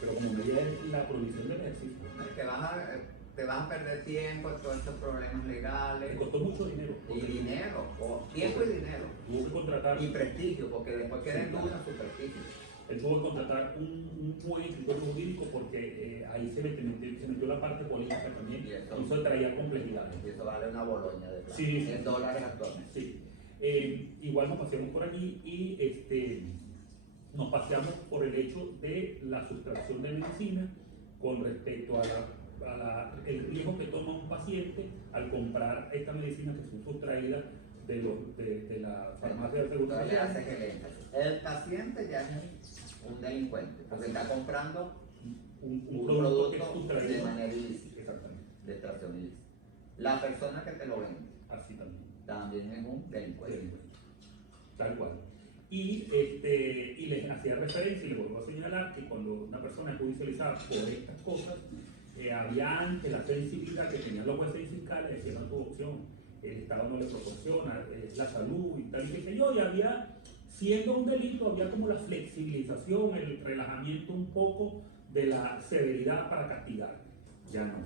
pero como medida es la prohibición del ejercicio. Te vas a perder tiempo en todos estos problemas legales. Me costó mucho dinero. Y dinero, tiempo y dinero. Tuvo que contratar. Y prestigio, porque después queda en duda su prestigio. Él tuvo que contratar un buen escritorio jurídico porque ahí se metió la parte política también. Y eso traía complejidades. Y eso vale una boloña de plata. Sí, en dólares actualmente. Sí. Igual nos paseamos por allí y nos paseamos por el hecho de la sustracción de medicina con respecto a el riesgo que toma un paciente al comprar esta medicina que son sustraídas de la farmacia del Seguro Entonces le hace Social. que le entre. El paciente ya es un delincuente, porque está comprando Un un producto que es producto de sustraído. manera ilícita, Exactamente. de extracción ilícita. La persona que te lo vende Así también. también es un delincuente. Tal cual. Y les hacía referencia y les vuelvo a señalar que cuando una persona es judicializada por estas cosas, había antes la sensibilidad que tenían los jueces y fiscales, decían no tu opción, el Estado no le proporciona la salud y tal, y qué sé yo, y había, siendo un delito, había como la flexibilización, el relajamiento un poco de la severidad para castigar. Ya no,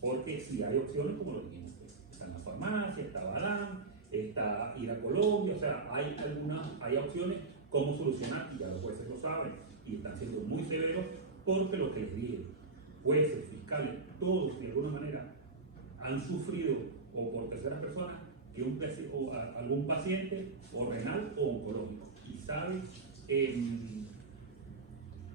porque sí hay opciones como lo dijimos, está en la farmacia, está Badán, está ir a Colombia, o sea, hay opciones cómo solucionar, y ya los jueces lo saben, y están siendo muy severos, porque lo que les dije, jueces, fiscales, todos de alguna manera han sufrido, o por terceras personas, que algún paciente, o renal o oncológico, y saben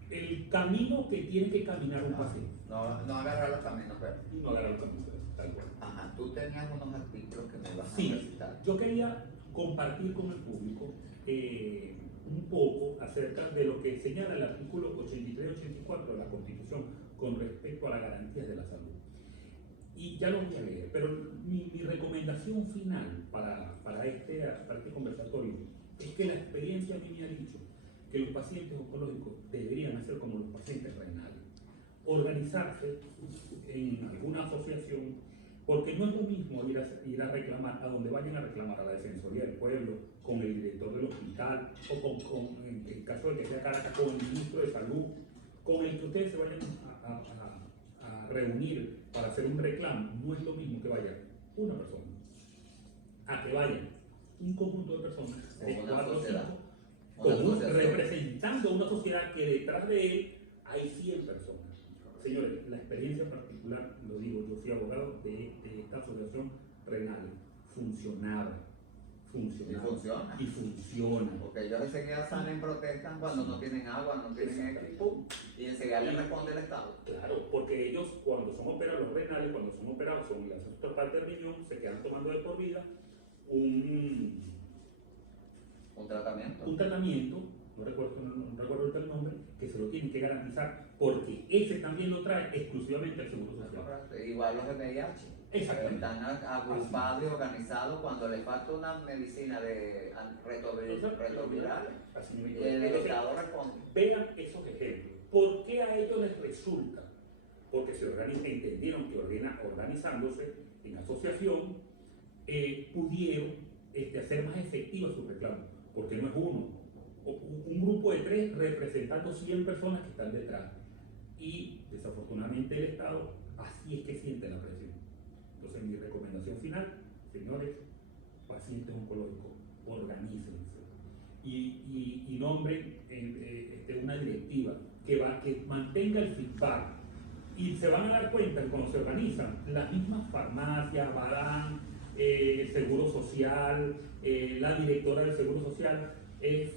el camino que tiene que caminar un paciente. No agarrar los caminos verdes. Y no agarrar el camino, tal cual. Ajá, tú tenías unos artículos que me vas a Sí, recitar. yo quería compartir con el público un poco acerca de lo que señala el artículo 83-84 de la Constitución con respecto a las garantías de la salud. Y ya lo voy a leer, pero mi recomendación final para este conversatorio es que la experiencia a mí me ha dicho que los pacientes oncológicos deberían hacer como los pacientes renales, organizarse en alguna asociación, porque no es lo mismo ir a reclamar a donde vayan a reclamar, a la Defensoría del Pueblo, con el director del hospital, o en el caso de que sea Caracas, con el ministro de Salud, con el que ustedes se vayan a reunir para hacer un reclamo. No es lo mismo que vaya una persona, a que vayan un conjunto de personas, de Como una 4 o 5, sociedad. representando una sociedad que detrás de él hay 100 personas. Señores, la experiencia particular, lo digo, yo fui abogado de esta asociación renal, funcionaba. Y Y funciona. Porque ellos enseguida salen, protestan cuando no tienen agua, no tienen equipo, y enseguida le responde el Estado. Claro, porque ellos cuando son operados, los renales, cuando son operados, son las otras partes del riñón, se quedan tomando de por vida un tratamiento, no recuerdo ahorita el nombre, que se lo tienen que garantizar, porque ese también lo trae exclusivamente el Seguro Social. Igual los de VIH. Exactamente. Están agrupados y organizados cuando les falta una medicina de retrovirales. Y el Estado responde. Vean esos ejemplos. ¿Por qué a ellos les resulta? Porque entendieron que organizándose en asociación pudieron hacer más efectivos sus reclamos. Porque no es un grupo de 3 representando 100 personas que están detrás. Y desafortunadamente el Estado así es que siente la presión. Entonces mi recomendación final, señores, pacientes oncológicos, organícense y nombren una directiva que mantenga el feedback. Y se van a dar cuenta que cuando se organizan, las mismas farmacias, Badán, Seguro Social, la directora del Seguro Social,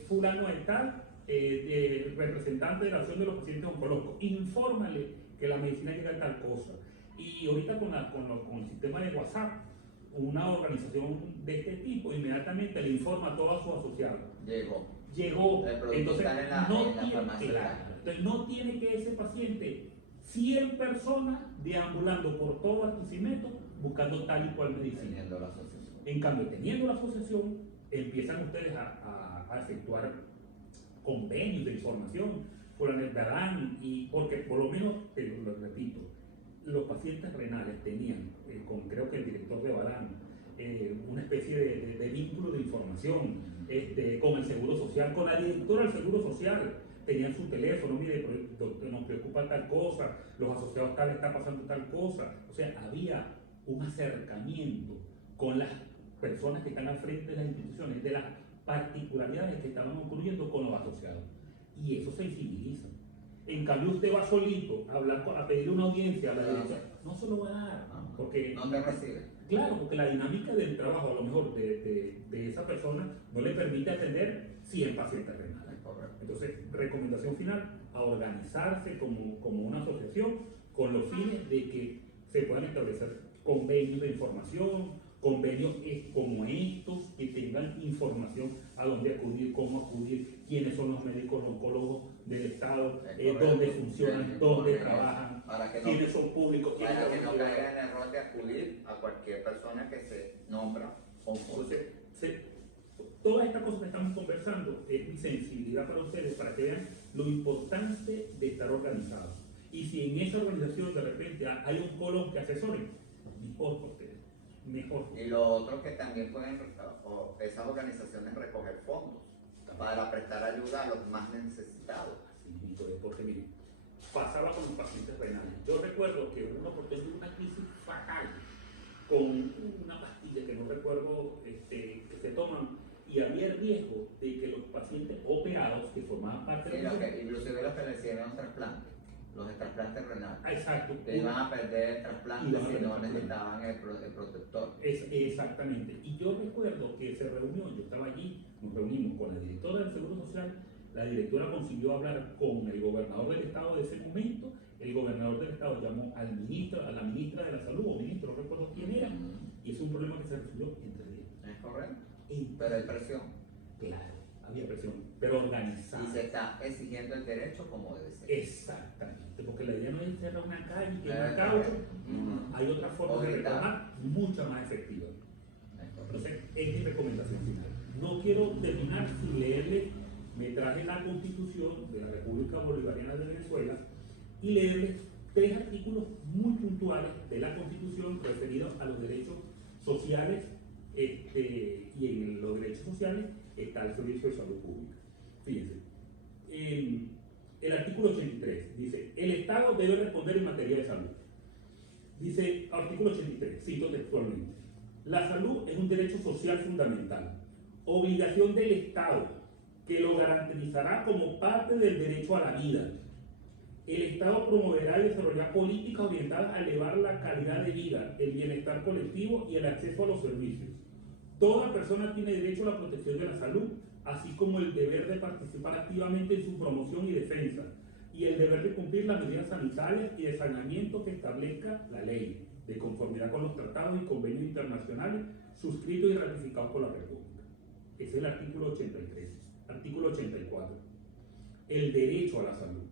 fulano de tal, representante de la acción de los pacientes oncológicos, infórmale que la medicina llega a tal cosa. Y ahorita con el sistema de WhatsApp, una organización de este tipo inmediatamente le informa a todos sus asociados. Llegó. Entonces, no tiene que ese paciente 100 personas deambulando por todo Barquisimeto buscando tal y cual medicina. En cambio, teniendo la asociación, empiezan ustedes a efectuar convenios de información por el Badán, y porque por lo menos, lo repito, los pacientes renales tenían, creo que el director de Badán, una especie de vínculo de información con el Seguro Social, con la directora del Seguro Social. Tenían su teléfono, mire, nos preocupa tal cosa, los asociados tal está pasando tal cosa. O sea, había un acercamiento con las personas que están al frente de las instituciones, de las particularidades que estaban ocurriendo con los asociados. Y eso sensibiliza. En cambio, usted va solito a pedir una audiencia a la dirección, no se lo va a dar. Porque, no te recibe. Claro, porque la dinámica del trabajo, a lo mejor, de esa persona no le permite atender 100 pacientes renales. Entonces, recomendación final, a organizarse como una asociación con los fines de que se puedan establecer convenios de información, convenios como estos, que tengan información a dónde acudir, cómo acudir, quiénes son los médicos oncólogos del Estado, dónde funcionan, dónde trabajan, quiénes son públicos, quiénes para que no son privados. caigan en el error de acudir a cualquier persona que se nombra oncólogo. Todas estas cosas que estamos conversando es mi sensibilidad para ustedes, para que vean lo importante de estar organizados. Y si en esa organización de repente hay oncólogos que asesoren, mejor por ustedes, mejor. Y lo otro que también pueden esas organizaciones recoger fondos para prestar ayuda a los más necesitados. Así, porque miren, pasaba con los pacientes renales. Yo recuerdo que uno porque tuvo una crisis fatal con una pastilla que no recuerdo que se toman, y había el riesgo de que los pacientes operados que formaban parte de inclusive los que recibieron trasplante, los de trasplante renal, exacto, que iban a perder el trasplante si no necesitaban el protector. Exactamente. Y yo recuerdo que se reunió, yo estaba allí, nos reunimos con la directora del Seguro Social, la directora consiguió hablar con el gobernador del estado de ese momento, el gobernador del estado llamó al ministro, a la ministra de la salud, o ministro, no recuerdo quién era, y es un problema que se resolvió en 3 días. Es correcto. Pero hay presión. Claro, había presión, pero organizada. Y se está exigiendo el derecho como debe ser. Exactamente, porque la idea no es cerrar una calle, que no caucho, hay otra forma de reclamar mucha más efectiva. Entonces, es mi recomendación final. No quiero terminar sin leerle, me traje la Constitución de la República Bolivariana de Venezuela y leerles 3 artículos muy puntuales de la Constitución referidos a los derechos sociales, y en los derechos sociales está el servicio de salud pública. Fíjense, el artículo 83 dice, el Estado debe responder en materia de salud. Dice, artículo 83, cito textualmente, la salud es un derecho social fundamental, obligación del Estado, que lo garantizará como parte del derecho a la vida. El Estado promoverá y desarrollará políticas orientadas a elevar la calidad de vida, el bienestar colectivo y el acceso a los servicios. Toda persona tiene derecho a la protección de la salud, así como el deber de participar activamente en su promoción y defensa, y el deber de cumplir las medidas sanitarias y de saneamiento que establezca la ley, de conformidad con los tratados y convenios internacionales suscritos y ratificados por la República. Ese es el artículo 83. Artículo 84. El derecho a la salud.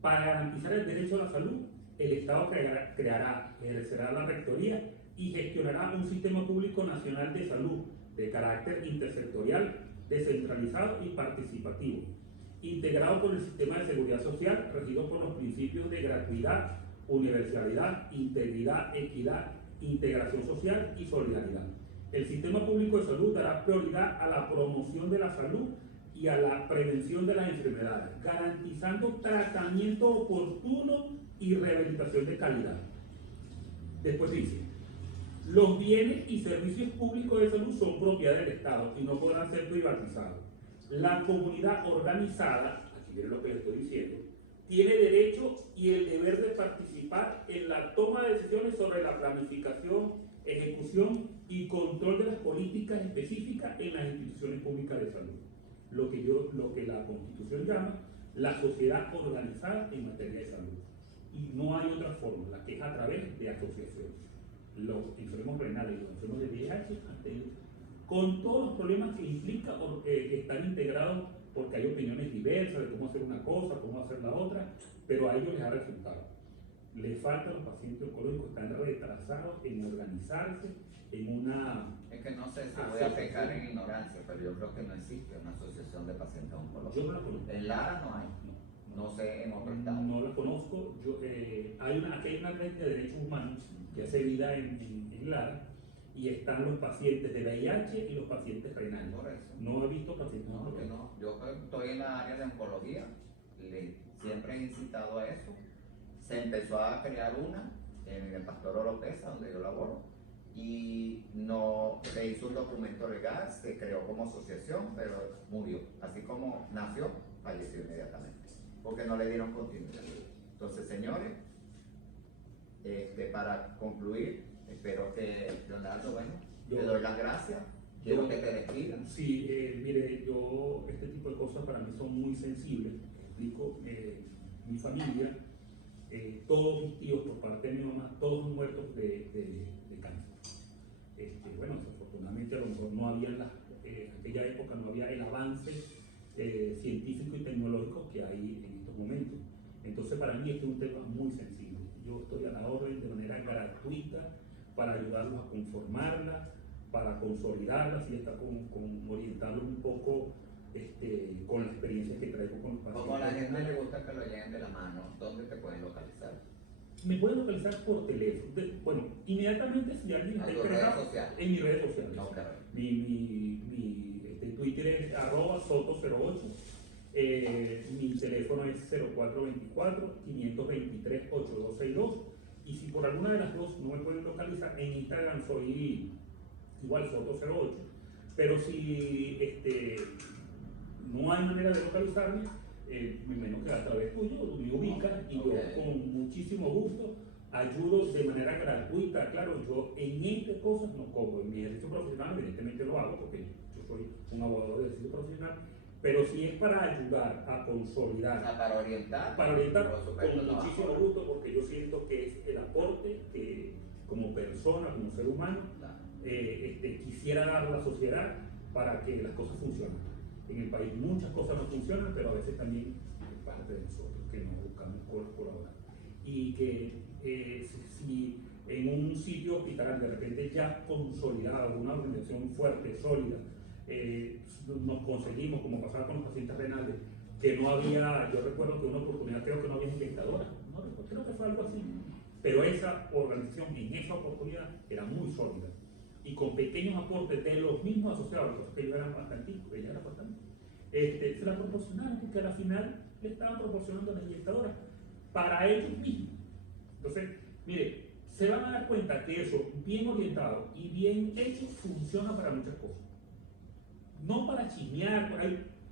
Para garantizar el derecho a la salud, el Estado creará, ejercerá la rectoría y gestionará un sistema público nacional de salud de carácter intersectorial, descentralizado y participativo, integrado por el sistema de seguridad social, regido por los principios de gratuidad, universalidad, integridad, equidad, integración social y solidaridad. El sistema público de salud dará prioridad a la promoción de la salud y a la prevención de las enfermedades, garantizando tratamiento oportuno y rehabilitación de calidad. Después dice, los bienes y servicios públicos de salud son propiedad del Estado y no podrán ser privatizados. La comunidad organizada, aquí viene lo que les estoy diciendo, tiene derecho y el deber de participar en la toma de decisiones sobre la planificación, ejecución y control de las políticas específicas en las instituciones públicas de salud. Lo que la Constitución llama la sociedad organizada en materia de salud. Y no hay otra fórmula que es a través de asociaciones. Los enfermos renales y los enfermos de VIH han tenido, con todos los problemas que implica estar integrados, porque hay opiniones diversas de cómo hacer una cosa, cómo hacer la otra, pero a ellos les ha resultado. Les falta a los pacientes oncológicos, están retrasados en organizarse en una... Es que no sé si voy a pecar en ignorancia, pero yo creo que no existe una asociación de pacientes oncológicos. Yo no la conozco. En Lara no hay. No sé en otro estado. No la conozco. Aquí hay una red de derechos humanos que hace vida en Lara, y están los pacientes de VIH y los pacientes renales. Por eso. No he visto pacientes oncológicos. No. Yo estoy en la área de oncología, siempre he incitado a eso. Se empezó a crear una en el Pastor Oropesa, donde yo laboro, y no se hizo un documento legal, se creó como asociación, pero murió. Así como nació, falleció inmediatamente, porque no le dieron continuidad. Entonces, señores, para concluir, espero que, Leonardo, bueno, te doy las gracias Quiero que te despidan. Sí, mire, yo, este tipo de cosas para mí son muy sensibles. Explico, mi familia, todos mis tíos por parte de mi mamá, todos muertos de cáncer. Bueno, desafortunadamente a lo mejor no había en aquella época no había el avance científico y tecnológico que hay en estos momentos. Entonces para mí este es un tema muy sensible. Yo estoy a la orden de manera gratuita para ayudarlos a conformarla, para consolidarla, y está con orientarlos un poco con la experiencia que traigo con los pacientes. Como a la gente le gusta que lo lleven de la mano, ¿dónde te pueden localizar? Me pueden localizar por teléfono. Bueno, inmediatamente si alguien está interesado, en mis redes sociales. Okay. Mi Twitter es @soto08. Mi teléfono es 0424-523-8262. Y si por alguna de las dos no me pueden localizar, en Instagram soy igual Soto08. Pero si no hay manera de localizarme, menos que a través tuyo, me ubicas y yo con muchísimo gusto ayudo de manera gratuita. Claro, yo en estas cosas no cobro. En mi ejercicio profesional evidentemente lo hago porque yo soy un abogado de ejercicio profesional, pero si es para ayudar a consolidar, para orientar con muchísimo gusto, porque yo siento que es el aporte que como persona, como ser humano, quisiera dar a la sociedad para que las cosas funcionen. En el país muchas cosas no funcionan, pero a veces también es parte de nosotros que nos buscamos colaborar. Y que si en un sitio hospitalario de repente ya consolidado, una organización fuerte, sólida, nos conseguimos, como pasaba con los pacientes renales, que no había, yo recuerdo que una oportunidad creo que no había inyectadora, no recuerdo, creo que fue algo así, pero esa organización en esa oportunidad era muy sólida y con pequeños aportes de los mismos asociados, cosas que ellos eran bastante, ella era bastante, se la proporcionaron porque al final le estaban proporcionando la inyectadora para ellos mismos. Entonces, mire, se van a dar cuenta que eso bien orientado y bien hecho funciona para muchas cosas. No para chismear,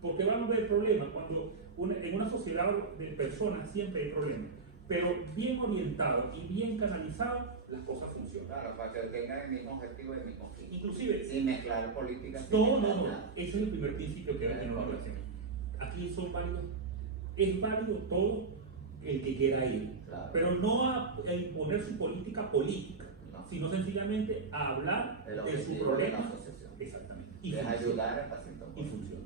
porque van a haber problemas cuando en una sociedad de personas siempre hay problemas, pero bien orientado y bien canalizado, las cosas funcionan. Claro, para que tengan el mismo objetivo y el mismo fin. Inclusive, sin mezclar política. No, ese es el primer principio que debe tener una relación. Aquí son válidos, es válido todo el que quiera ir, claro, pero no a imponer su política, no, sino sencillamente a hablar de su problema. Exactamente. Y ayudar al paciente. Y funciona.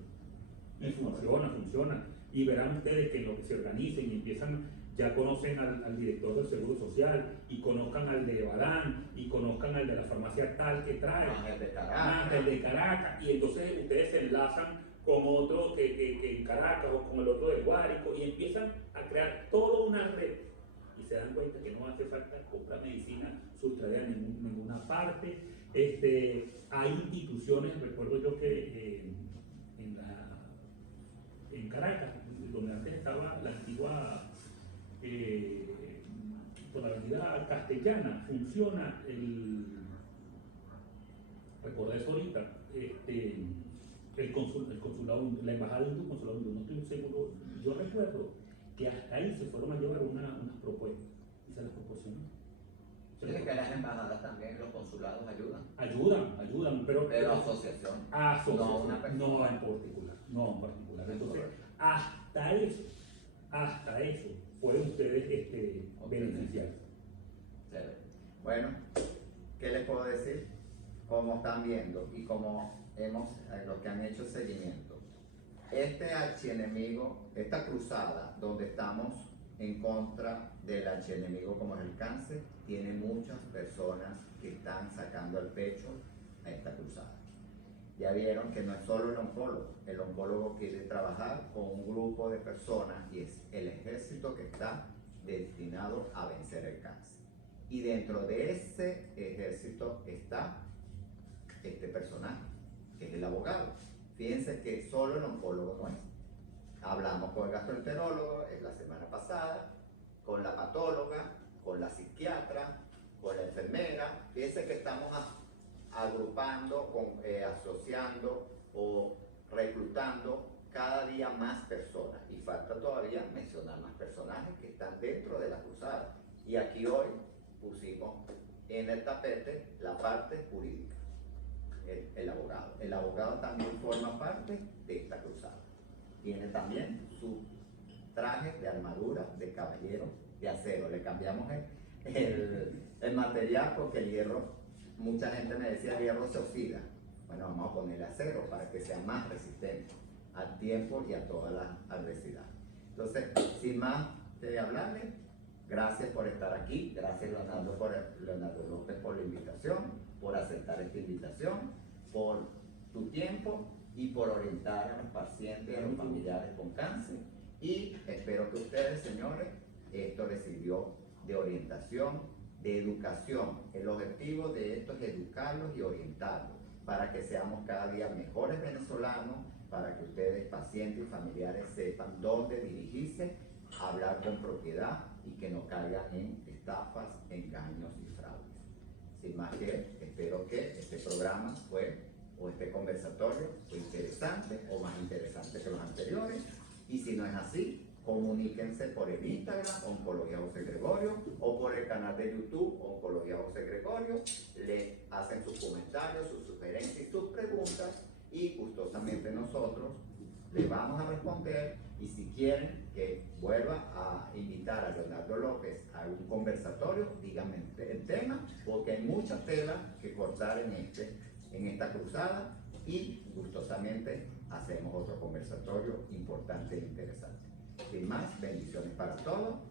Y funciona. Y verán ustedes que lo que se organicen y empiezan, ya conocen al director del Seguro Social, y conozcan al de Badán, y conozcan al de la farmacia tal que trae, el de Caracas, y entonces ustedes se enlazan con otro que en Caracas o con el otro de Guárico, y empiezan a crear toda una red. Y se dan cuenta que no hace falta comprar medicina sustraída en ninguna parte. Hay instituciones, recuerdo yo que en Caracas, donde antes estaba la antigua, por la avenida Castellana, funciona recordé eso ahorita, el consulado, la embajada hindú, consulado hindú, no estoy seguro, yo recuerdo que hasta ahí se fueron a llevar unas propuestas y se las proporcionó. ¿Crees que las embajadas también, los consulados ayudan? Ayudan, pero asociación. No en particular. Entonces, hasta eso pueden ustedes beneficiarse. Bueno, ¿qué les puedo decir? Como están viendo y como los que han hecho seguimiento, este archienemigo, esta cruzada donde estamos en contra del archienemigo como es el cáncer, tiene muchas personas que están sacando el pecho a esta cruzada. Ya vieron que no es solo el oncólogo quiere trabajar con un grupo de personas y es el ejército que está destinado a vencer el cáncer. Y dentro de ese ejército está este personaje, que es el abogado. Fíjense que solo el oncólogo no es. Hablamos con el gastroenterólogo la semana pasada, con la patóloga, con la psiquiatra, con la enfermera. Fíjense que estamos agrupando, asociando o reclutando cada día más personas. Y falta todavía mencionar más personajes que están dentro de la cruzada. Y aquí hoy pusimos en el tapete la parte jurídica. el abogado. El abogado también forma parte de esta cruzada. Tiene también su traje de armadura de caballero de acero. Le cambiamos el material porque el hierro, mucha gente me decía, el hierro se oxida. Bueno, vamos a ponerle acero para que sea más resistente al tiempo y a toda la adversidad. Entonces, sin más que hablarle, gracias por estar aquí, gracias Leonardo López por la invitación, por aceptar esta invitación, por tu tiempo y por orientar a los pacientes y a los familiares con cáncer. Y espero que ustedes, señores, esto les sirvió de orientación, de educación. El objetivo de esto es educarlos y orientarlos para que seamos cada día mejores venezolanos, para que ustedes, pacientes y familiares, sepan dónde dirigirse, hablar con propiedad y que no caigan en estafas, engaños y fraudes. Sin más que, espero que este programa o este conversatorio fue interesante o más interesante que los anteriores. Y si no es así, comuníquense por el Instagram Oncología José Gregorio o por el canal de YouTube Oncología José Gregorio. Le hacen sus comentarios, sus sugerencias y sus preguntas y gustosamente nosotros les vamos a responder. Y si quieren que vuelva a invitar a Leonardo López a un conversatorio, díganme el tema, porque hay mucha tela que cortar en esta cruzada y gustosamente hacemos otro conversatorio importante e interesante. Sin más, bendiciones para todos